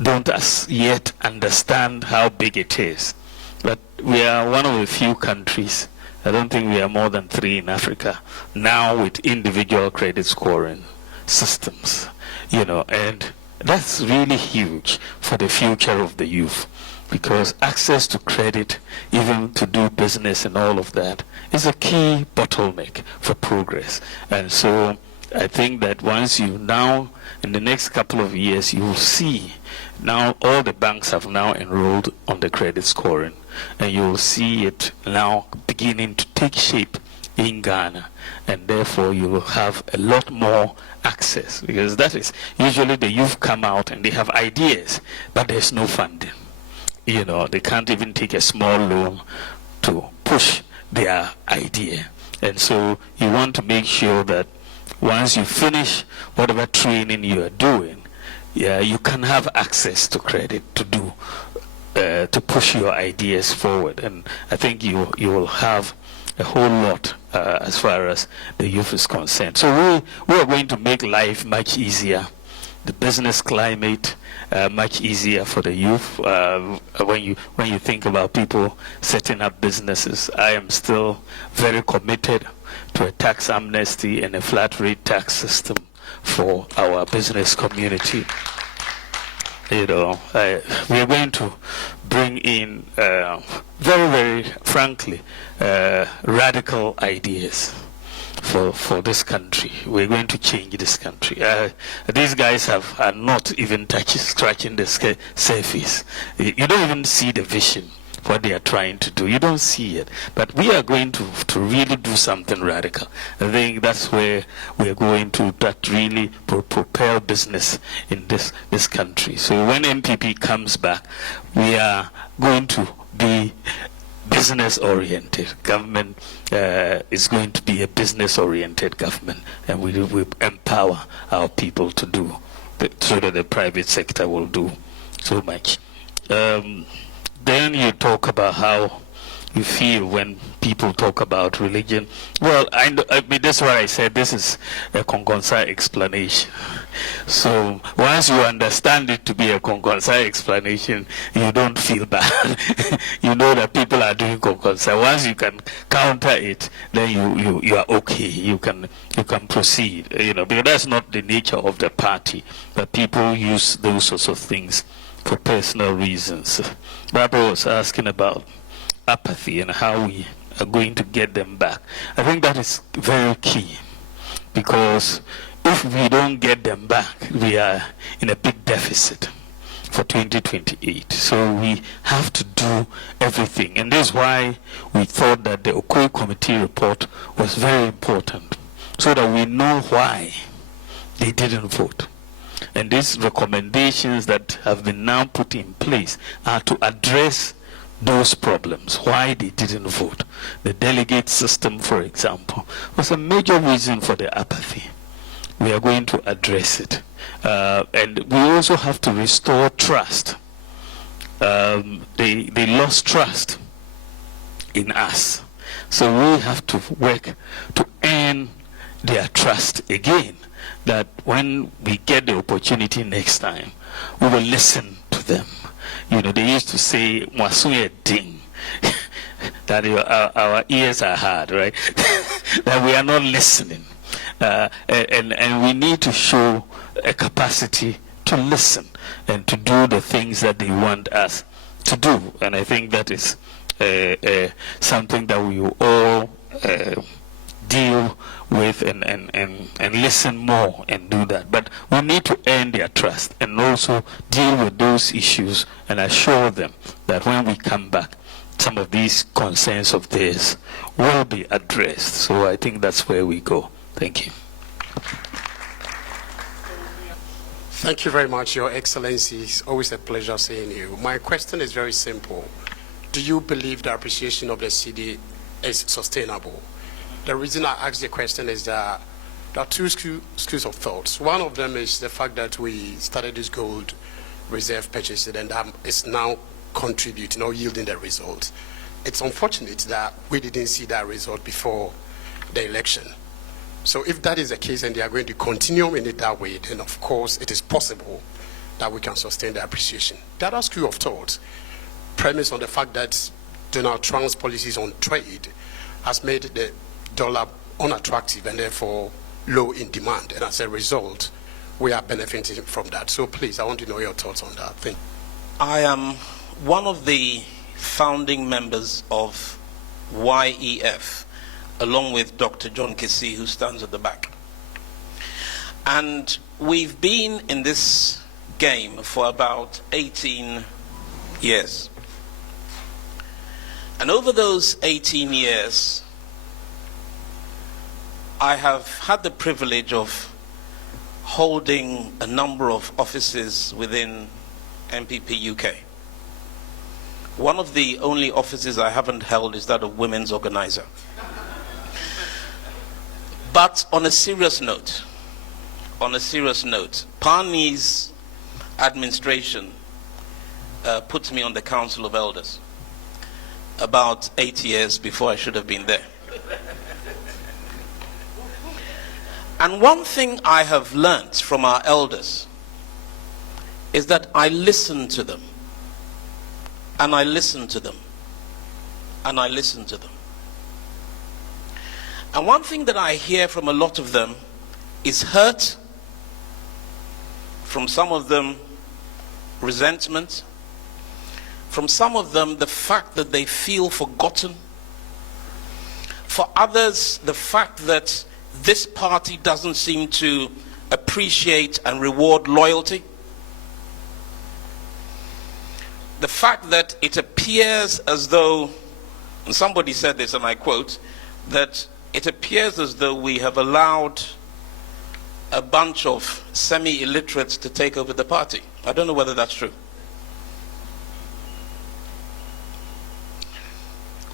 don't as yet understand how big it is. But we are one of the few countries, I don't think we are more than 3 in Africa, now with individual credit scoring systems, and that's really huge for the future of the youth, because access to credit, even to do business and all of that, is a key bottleneck for progress. And so I think that once you now, in the next couple of years, you will see now all the banks have now enrolled on the credit scoring, and you will see it now beginning to take shape in Ghana, and therefore you will have a lot more access, because that is usually the youth come out and they have ideas, but there's no funding. They can't even take a small loan to push their idea. And so you want to make sure that once you finish whatever training you are doing, you can have access to credit to do to push your ideas forward. And I think you will have a whole lot as far as the youth is concerned. So we are going to make life much easier, the business climate much easier for the youth. When you think about people setting up businesses, I am still very committed to a tax amnesty and a flat rate tax system for our business community. We are going to bring in very, very frankly radical ideas for this country. We're going to change this country. These guys are not even scratching the surface. You don't even see the vision, what they are trying to do. You don't see it. But we are going to really do something radical. I think that's where we are going to really propel business in this country. So when NPP comes back, we are going to be business-oriented. Government is going to be a business-oriented government, and we empower our people to do so that the private sector will do so much. Then you talk about how you feel when people talk about religion. Well, I mean, that's why I said this is a Kongonsa explanation. So once you understand it to be a Kongonsa explanation, you don't feel bad. You know that people are doing Kongonsa. Once you can counter it, then you are okay. You can proceed. Because that's not the nature of the party. But people use those sorts of things for personal reasons. Barbara was asking about apathy and how we are going to get them back. I think that is very key, because if we don't get them back, we are in a big deficit for 2028. So we have to do everything, and this is why we thought that the Okoye Committee report was very important, so that we know why they didn't vote. And these recommendations that have been now put in place are to address those problems, why they didn't vote. The delegate system, for example, was a major reason for the apathy. we are going to address it. And we also have to restore trust. They lost trust in us. So we have to work to earn their trust again, that when we get the opportunity next time, we will listen to them. You know, they used to say, "Mwasuye ding," that our ears are hard, right? That we are not listening. And we need to show a capacity to listen and to do the things that they want us to do. And I think that is something that we will all deal with and listen more and do that. But we need to earn their trust and also deal with those issues and assure them that when we come back, some of these concerns of theirs will be addressed. So I think that's where we go. Thank you. Thank you very much, Your Excellency. It's always a pleasure seeing you. My question is very simple. Do you believe the appreciation of the cedi is sustainable? The reason I ask the question is that there are two schools of thoughts. One of them is the fact that we started this gold reserve purchase and it's now contributing or yielding the result. It's unfortunate that we didn't see that result before the election. So if that is the case and they are going to continue in it that way, then of course it is possible that we can sustain the appreciation. The other school of thought premise on the fact that Donald Trump's policies on trade has made the dollar unattractive and therefore low in demand, and as a result we are benefiting from that. So please, I want to know your thoughts on that thing. I am one of the founding members of YEF, along with Dr. John Kessie, who stands at the back. And we've been in this game for about 18 years. And over those 18 years, I have had the privilege of holding a number of offices within NPP UK. One of the only offices I haven't held is that of women's organizer. But on a serious note, Parni's administration put me on the Council of Elders about 8 years before I should have been there. And one thing I have learnt from our elders is that I listen to them, and I listen to them, and I listen to them. And one thing that I hear from a lot of them is hurt, from some of them resentment, from some of them the fact that they feel forgotten, for others the fact that this party doesn't seem to appreciate and reward loyalty, the fact that it appears as though, and somebody said this and I quote, that it appears as though we have allowed a bunch of semi-illiterates to take over the party. I don't know whether that's true.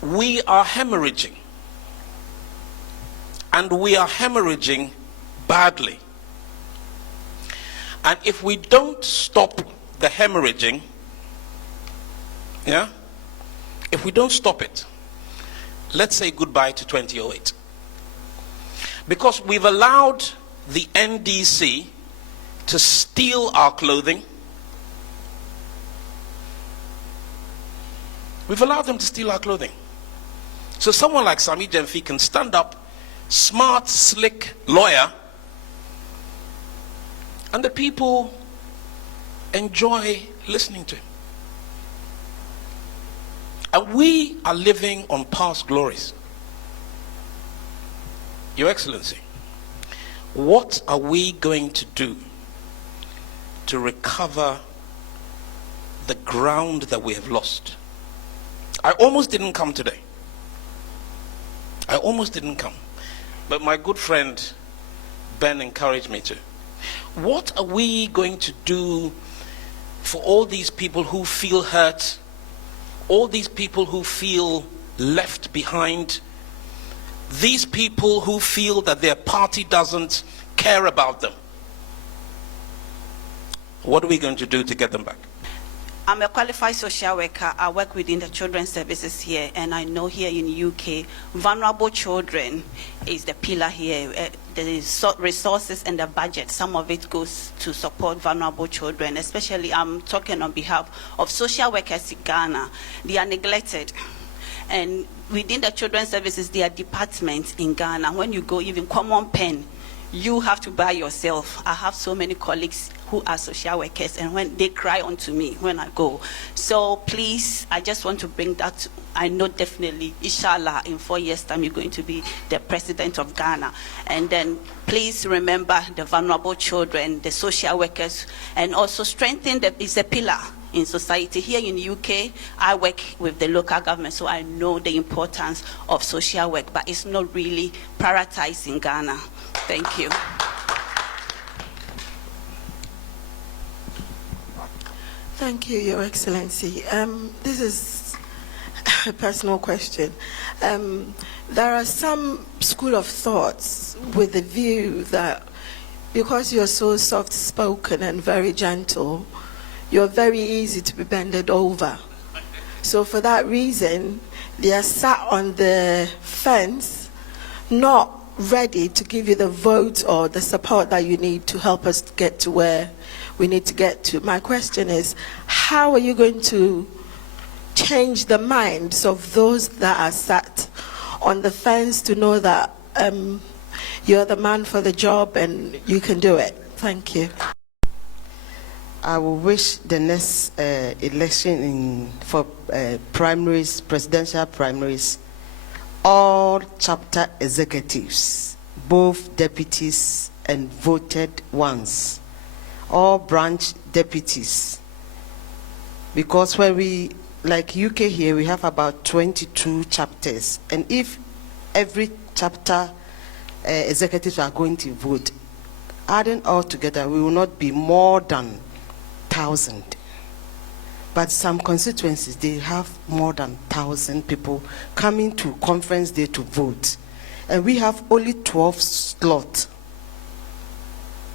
We are hemorrhaging. And we are hemorrhaging badly. And if we don't stop the hemorrhaging, if we don't stop it, let's say goodbye to 2008. Because we've allowed the NDC to steal our clothing. We've allowed them to steal our clothing. So someone like Sami Jemfi can stand up, smart, slick lawyer, and the people enjoy listening to him. And we are living on past glories. Your Excellency, what are we going to do to recover the ground that we have lost? I almost didn't come today. I almost didn't come. But my good friend Ben encouraged me to. What are we going to do for all these people who feel hurt, all these people who feel left behind, these people who feel that their party doesn't care about them. What are we going to do to get them back? I'm a qualified social worker. I work within the children's services here, and I know here in UK, vulnerable children is the pillar here. The resources and the budget, some of it goes to support vulnerable children, especially I'm talking on behalf of social workers in Ghana. They are neglected. And within the children's services, there are departments in Ghana. When you go, even common pen, you have to buy yourself. I have so many colleagues who are social workers, and when they cry onto me when I go. So please, I just want to bring that. I know definitely, inshallah, in 4 years' time, you're going to be the president of Ghana. And then please remember the vulnerable children, the social workers, and also strengthen is a pillar in society. Here in the UK, I work with the local government, so I know the importance of social work, but it's not really prioritized in Ghana. Thank you. Thank you, Your Excellency. This is a personal question. There are some school of thoughts with the view that because you're so soft-spoken and very gentle, you're very easy to be bended over. So for that reason, they are sat on the fence, not ready to give you the vote or the support that you need to help us get to where we need to get to. My question is, how are you going to change the minds of those that are sat on the fence to know that you're the man for the job and you can do it? Thank you. I will wish the next election for primaries, presidential primaries, all chapter executives, both deputies and voted ones, all branch deputies. Because when we, like UK here, we have about 22 chapters. And if every chapter executives are going to vote, adding all together, we will not be more than 1,000. But some constituencies, they have more than 1,000 people coming to conference day to vote. And we have only 12 slots.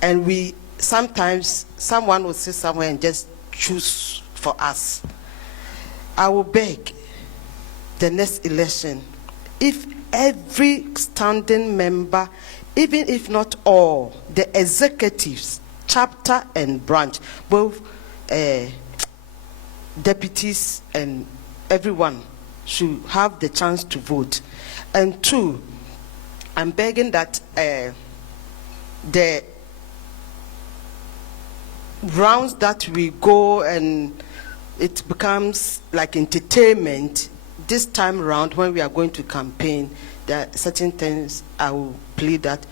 And we sometimes, someone will sit somewhere and just choose for us. I will beg the next election, if every standing member, even if not all, the executives, chapter and branch, both deputies and everyone should have the chance to vote. And two, I'm begging that the rounds that we go and it becomes like entertainment, this time around when we are going to campaign, there are certain things I will plead that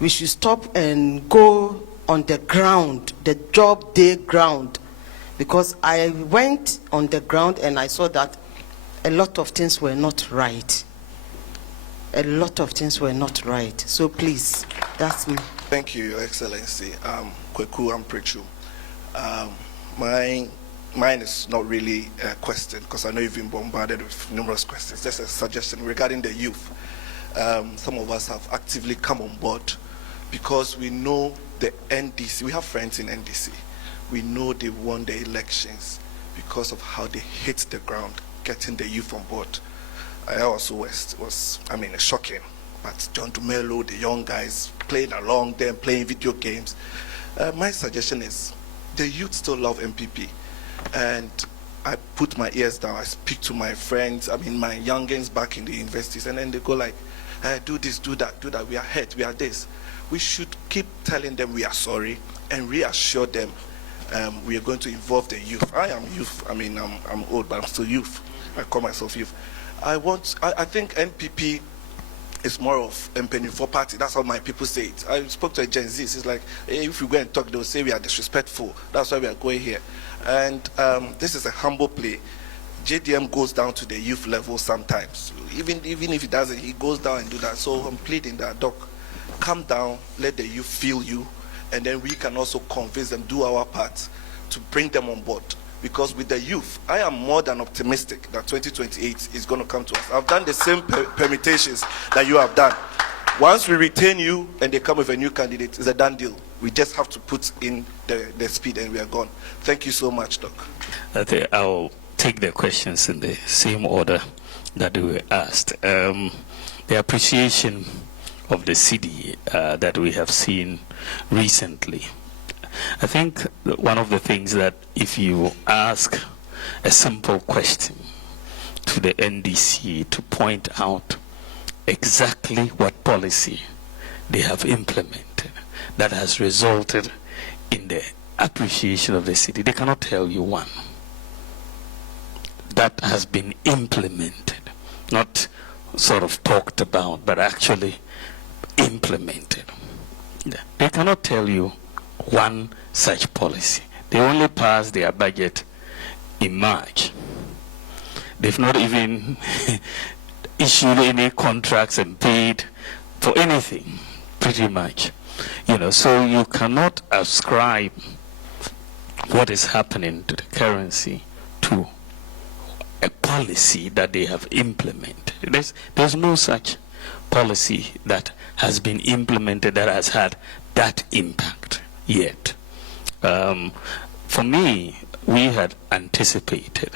we should stop and go on the ground, the job day ground. Because I went on the ground and I saw that a lot of things were not right. A lot of things were not right. So please, that's me. Thank you, Your Excellency. Kweku Amprechu. Mine is not really a question, because I know you've been bombarded with numerous questions. Just a suggestion regarding the youth. Some of us have actively come on board because we know the NDC, we have friends in NDC. We know they won the elections because of how they hit the ground, getting the youth on board. I also was shocking. But John Dumelo, the young guys playing along them, playing video games. My suggestion is, the youth still love NPP. And I put my ears down, I speak to my friends, my youngins back in the universities, and then they go like, do this, do that, we are hurt, we are this. We should keep telling them we are sorry and reassure them we are going to involve the youth. I am youth, I'm old, but I'm still youth. I call myself youth. I think NPP is more of Mpenifo party. That's how my people say it. I spoke to a Gen Z. It's like, hey, if we go and talk, they'll say we are disrespectful. That's why we are going here. And this is a humble play. JDM goes down to the youth level sometimes. Even if he doesn't, he goes down and do that. So I'm pleading that, Doc, come down, let the youth feel you, and then we can also convince them, do our part to bring them on board. Because with the youth, I am more than optimistic that 2028 is going to come to us. I've done the same permutations that you have done. Once we retain you and they come with a new candidate, it's a done deal. We just have to put in the speed and we are gone. Thank you so much, Doc. I'll take the questions in the same order that they were asked. The appreciation of the city that we have seen recently. I think one of the things that if you ask a simple question to the NDC to point out exactly what policy they have implemented that has resulted in the appreciation of the city, they cannot tell you one that has been implemented, not sort of talked about, but actually implemented. They cannot tell you one such policy. They only pass their budget in March. They've not even issued any contracts and paid for anything, pretty much. So you cannot ascribe what is happening to the currency to a policy that they have implemented. There's no such policy that has been implemented that has had that impact yet. For me, we had anticipated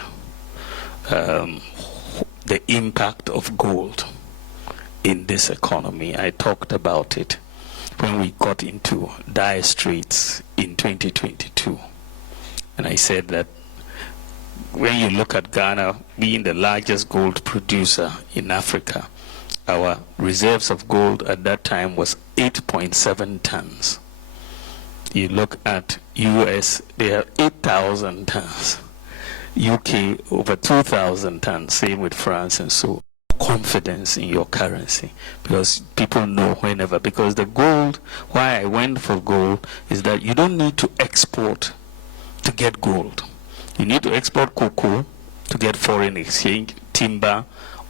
the impact of gold in this economy. I talked about it when we got into dire straits in 2022. And I said that when you look at Ghana being the largest gold producer in Africa, our reserves of gold at that time was 8.7 tons. You look at US, they have 8,000 tons. UK, over 2,000 tons, same with France, and so confidence in your currency, because people know whenever, because the gold, why I went for gold is that you don't need to export to get gold. You need to export cocoa to get foreign exchange, timber,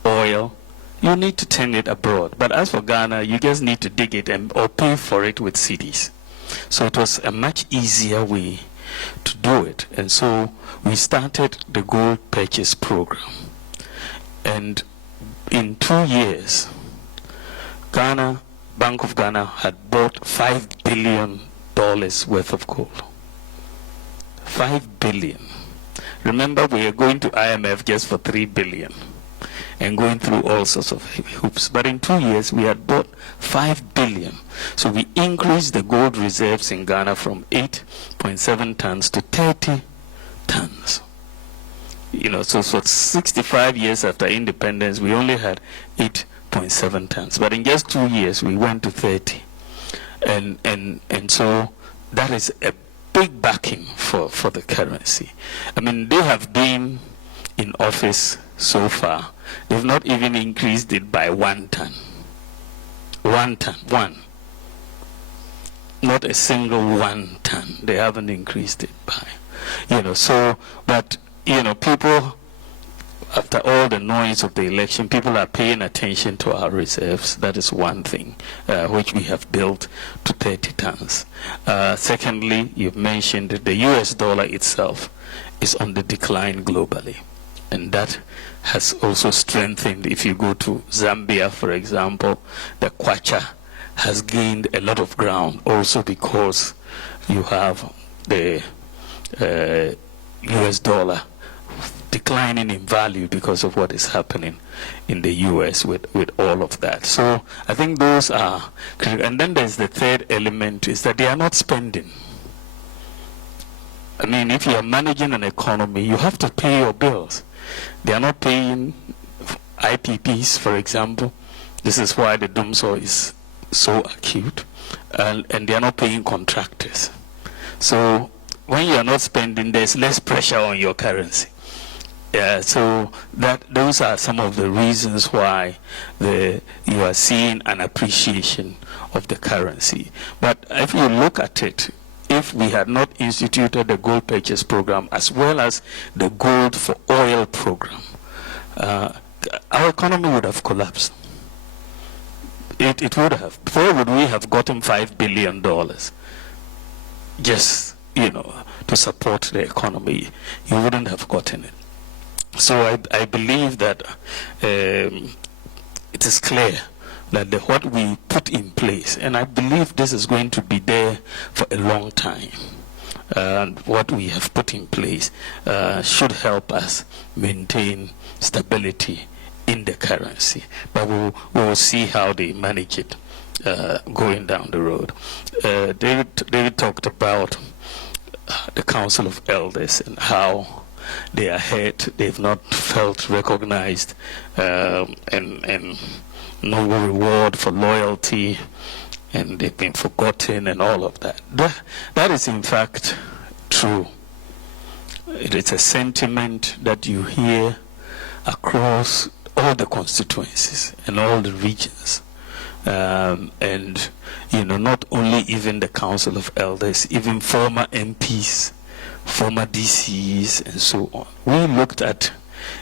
oil. You need to turn it abroad. But as for Ghana, you just need to dig it or pay for it with cedis. So it was a much easier way to do it. And so we started the gold purchase program. And in 2 years, Ghana, Bank of Ghana had bought $5 billion worth of gold. 5 billion. Remember, we are going to IMF just for 3 billion and going through all sorts of hoops. But in 2 years, we had bought 5 billion. So we increased the gold reserves in Ghana from 8.7 tons to 30 tons. So 65 years after independence, we only had 8.7 tons. But in just 2 years, we went to 30. And so that is a big backing for the currency. I mean, they have been in office so far. They've not even increased it by 1 ton. 1 ton, one. Not a single 1 ton. They haven't increased it by. People, after all the noise of the election, people are paying attention to our reserves. That is one thing, which we have built to 30 tons. Secondly, you've mentioned that the US dollar itself is on the decline globally. And that has also strengthened. If you go to Zambia, for example, the kwacha has gained a lot of ground also because you have the US dollar declining in value because of what is happening in the US with all of that. So I think those are critical. And then there's the third element, is that they are not spending. I mean, if you are managing an economy, you have to pay your bills. They are not paying IPPs, for example. This is why the doomsday is so acute. And they are not paying contractors. So when you are not spending, there's less pressure on your currency. So those are some of the reasons why you are seeing an appreciation of the currency. But if you look at it, if we had not instituted the gold purchase program as well as the gold for oil program, our economy would have collapsed. It would have. Where would we have gotten $5 billion just, to support the economy? You wouldn't have gotten it. So I believe that it is clear that what we put in place, and I believe this is going to be there for a long time, what we have put in place should help us maintain stability in the currency. But we'll see how they manage it going down the road. David talked about the Council of Elders and how they are hurt, they've not felt recognized, and no reward for loyalty, and they've been forgotten and all of that. That is in fact true. It is a sentiment that you hear across all the constituencies and all the regions. And, you know, not only even the Council of Elders, even former MPs, former DCs, and so on. We looked at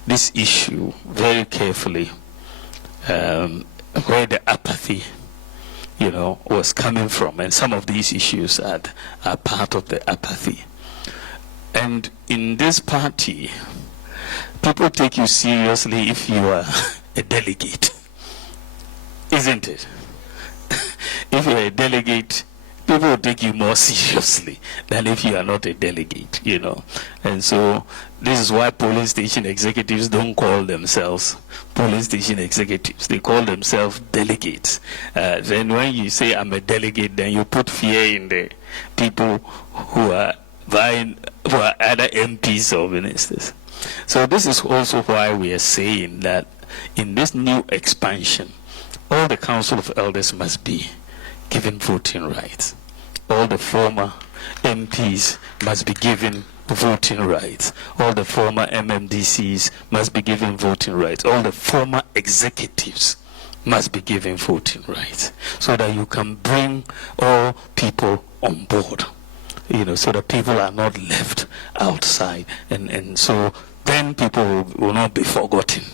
this issue very carefully, where the apathy, you know, was coming from, and some of these issues are part of the apathy. And in this party, people take you seriously if you are a delegate, isn't it? If you're a delegate, people will take you more seriously than if you are not a delegate, you know. And so this is why police station executives don't call themselves police station executives. They call themselves delegates. Then when you say I'm a delegate, then you put fear in the people who are other MPs or ministers. So this is also why we are saying that in this new expansion, all the Council of Elders must be given voting rights. All the former MPs must be given voting rights. All the former MMDCs must be given voting rights. All the former executives must be given voting rights, so that you can bring all people on board, you know, so that people are not left outside. And so then people will not be forgotten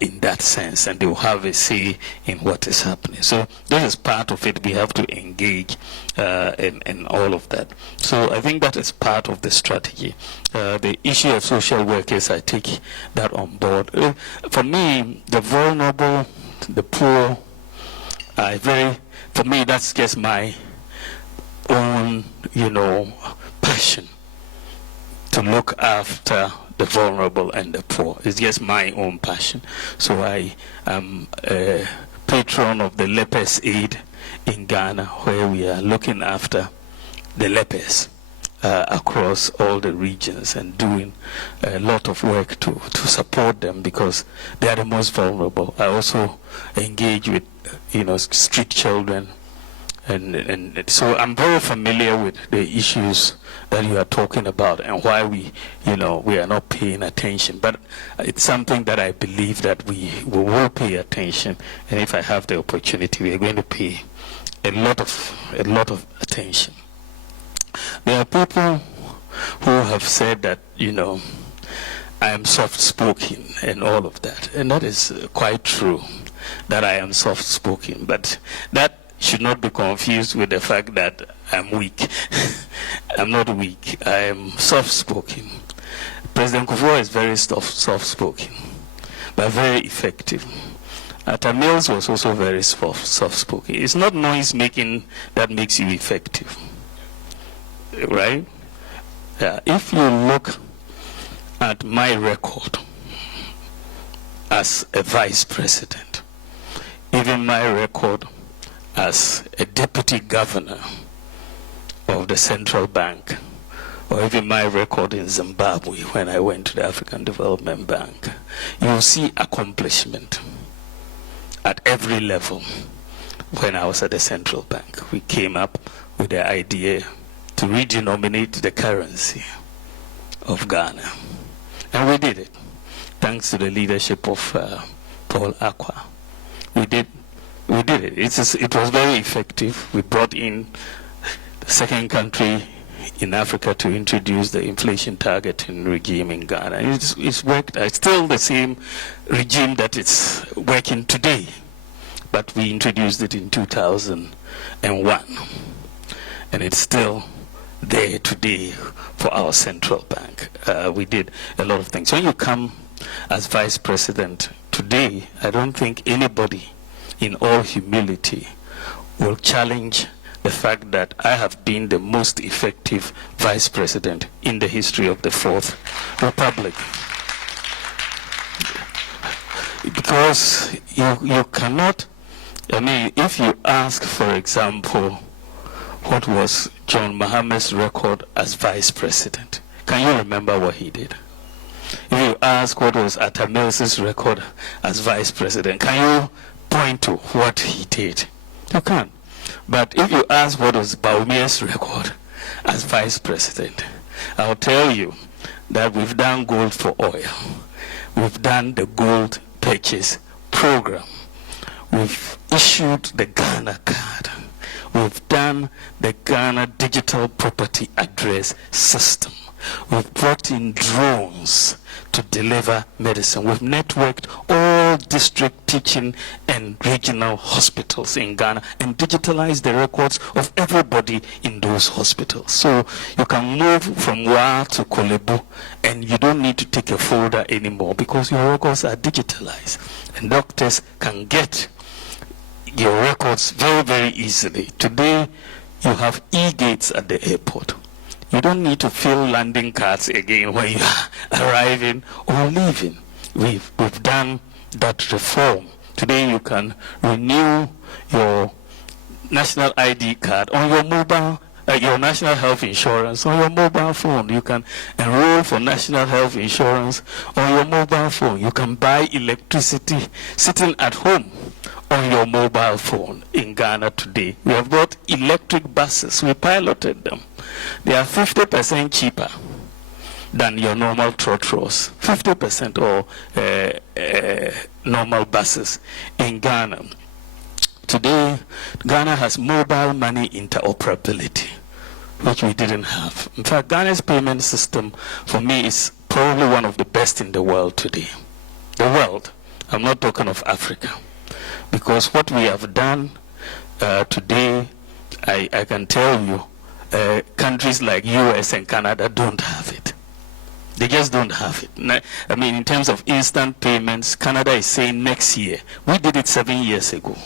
in that sense, and they will have a say in what is happening. So this is part of it. We have to engage in all of that. So I think that is part of the strategy. The issue of social workers, I take that on board. For me, the vulnerable, the poor, for me, that's just my own, you know, passion to look after the vulnerable and the poor. It's just my own passion. So I am a patron of the Lepers Aid in Ghana, where we are looking after the lepers across all the regions and doing a lot of work to support them, because they are the most vulnerable. I also engage with, you know, street children, and so I'm very familiar with the issues that you are talking about and why we are not paying attention. But it's something that I believe that we will pay attention, and if I have the opportunity, we are going to pay a lot of attention. There are people who have said that, you know, I am soft-spoken and all of that, and that is quite true, that I am soft-spoken, but that should not be confused with the fact that I'm weak. I'm not weak. I am soft-spoken. President Kufuor is very soft-spoken, but very effective. Mills was also very soft-spoken. It's not noise-making that makes you effective, right? If you look at my record as a vice president, even my record as a deputy governor of the central bank, or even my record in Zimbabwe when I went to the African Development Bank, you will see accomplishment at every level. When I was at the central bank, we came up with the idea to redenominate the currency of Ghana. And we did it, thanks to the leadership of Paul Akwa. We did it. It was very effective. We brought in the second country in Africa to introduce the inflation targeting regime in Ghana. It's worked. It's still the same regime that it's working today, but we introduced it in 2001, and it's still there today for our central bank. We did a lot of things. When you come as vice president today, I don't think anybody in all humility, will challenge the fact that I have been the most effective vice president in the history of the Fourth Republic. Because you cannot, I mean, if you ask, for example, what was John Mahamud's record as vice president, can you remember what he did? If you ask what was Atta Mills's record as vice president, can you point to what he did? You can't. But if you ask what was Bawumia's record as vice president, I'll tell you that we've done gold for oil. We've done the gold purchase program. We've issued the Ghana card. We've done the Ghana digital property address system. We've brought in drones to deliver medicine. We've networked all district teaching and regional hospitals in Ghana and digitalized the records of everybody in those hospitals. So you can move from Wa to Kolebu and you don't need to take a folder anymore because your records are digitalized. And doctors can get your records very, very easily. Today, you have e-gates at the airport. You don't need to fill landing cards again when you are arriving or leaving. We've done that reform. Today you can renew your national ID card on your mobile, your national health insurance on your mobile phone. You can enroll for national health insurance on your mobile phone. You can buy electricity sitting at home on your mobile phone in Ghana today. We have bought electric buses. We piloted them. They are 50% cheaper than your normal trotros, 50% or normal buses in Ghana. Today, Ghana has mobile money interoperability, which we didn't have. In fact, Ghana's payment system, for me, is probably one of the best in the world today. The world. I'm not talking of Africa. Because what we have done today, I can tell you, countries like US and Canada don't have it. They just don't have it. I mean, in terms of instant payments, Canada is saying next year. We did it 7 years ago,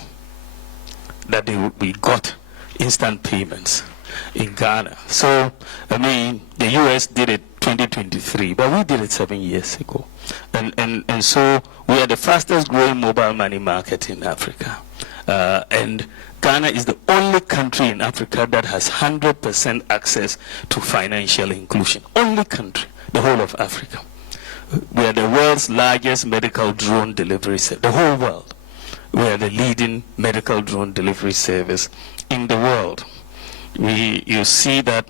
that we got instant payments in Ghana. So, I mean, the US did it 2023, but we did it 7 years ago. And so we are the fastest growing mobile money market in Africa. And Ghana is the only country in Africa that has 100% access to financial inclusion. Only country, the whole of Africa. We are the world's largest medical drone delivery service, the whole world. We are the leading medical drone delivery service in the world. You see that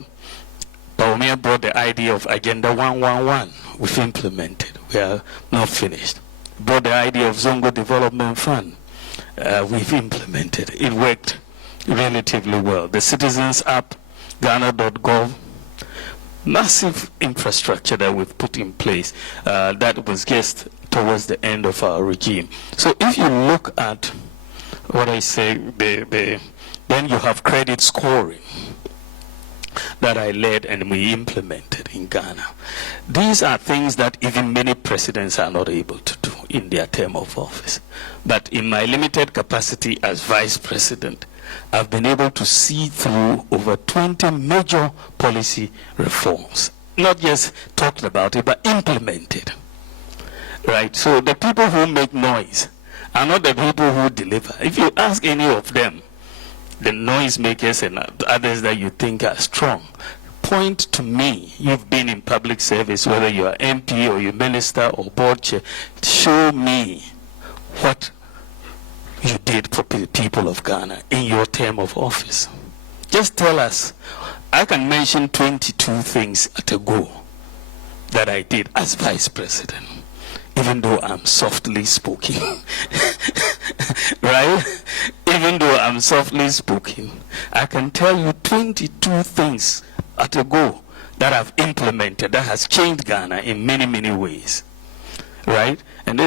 Bawumia brought the idea of Agenda 111. We've implemented. We are not finished. Brought the idea of Zongo Development Fund. We've implemented. It worked relatively well. The Citizens App, Ghana.gov, massive infrastructure that we've put in place that was just towards the end of our regime. So if you look at what I say, then you have credit scoring that I led and we implemented in Ghana. These are things that even many presidents are not able to do in their term of office. But in my limited capacity as vice president, I've been able to see through over 20 major policy reforms. Not just talked about it, but implemented. Right? So the people who make noise are not the people who deliver. If you ask any of them, the noisemakers and others that you think are strong, point to me. You've been in public service, whether you're MP or you're minister or board chair. Show me what you did for people of Ghana in your term of office. Just tell us. I can mention 22 things at a go that I did as vice president, even though I'm softly spoken. Right? Even though I'm softly spoken, I can tell you 22 things at a go that I've implemented that has changed Ghana in many, many ways. Right? And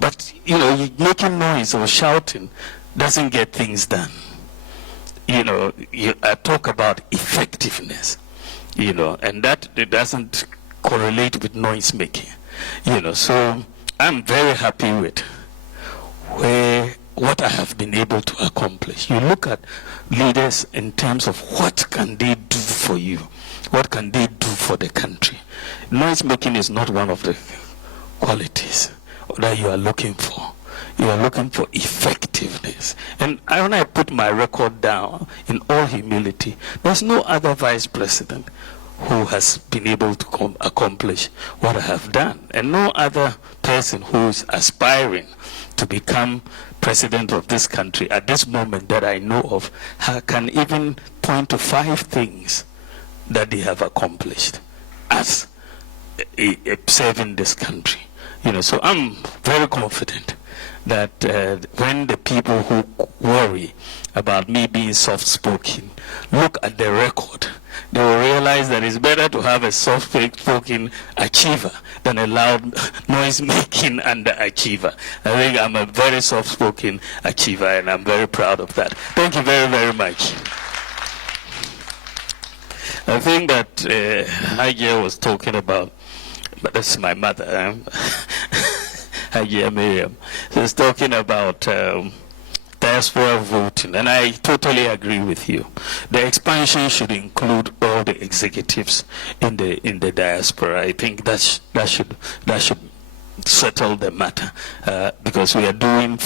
but you know, making noise or shouting doesn't get things done. You know, I talk about effectiveness, you know, and that it doesn't correlate with noise making. You know, so I'm very happy with where what I have been able to accomplish. You look at leaders in terms of what can they do for you, what can they do for the country. Noise making is not one of the qualities that you are looking for. You are looking for effectiveness. And when I put my record down in all humility, there's no other vice president who has been able to accomplish what I have done, and no other person who is aspiring to become president of this country at this moment that I know of can even point to 5 things that they have accomplished as serving this country. So I'm very confident that when the people who worry about me being soft-spoken look at the record, they will realize that it's better to have a soft-spoken achiever than a loud noise-making underachiever. I think I'm a very soft-spoken achiever, and I'm very proud of that. Thank you very, very much. I think that Hagia was talking about, but that's my mother, Hagia Miriam. She's talking about diaspora voting, and I totally agree with you. The expansion should include all the executives in the diaspora. I think that should settle the matter, because we are doing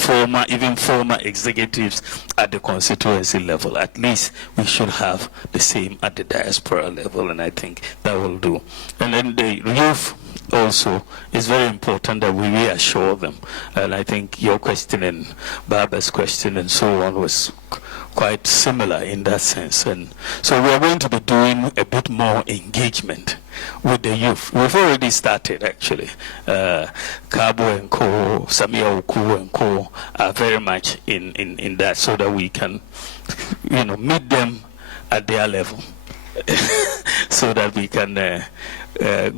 even former executives at the constituency level. At least we should have the same at the diaspora level, and I think that will do. And then the youth also is very important that we reassure them, and I think your question and Barbara's question and so on was quite similar in that sense. And so we are going to be doing a bit more engagement with the youth. We've already started, actually. Kabo and Co, Samia Oku and Co are very much in that, so that we can, meet them at their level, so that we can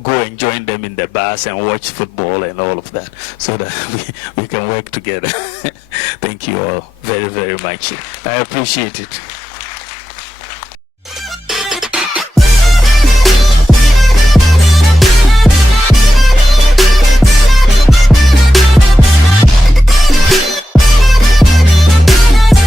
go and join them in the bars and watch football and all of that, so that we can work together. Thank you all very, very much. I appreciate it.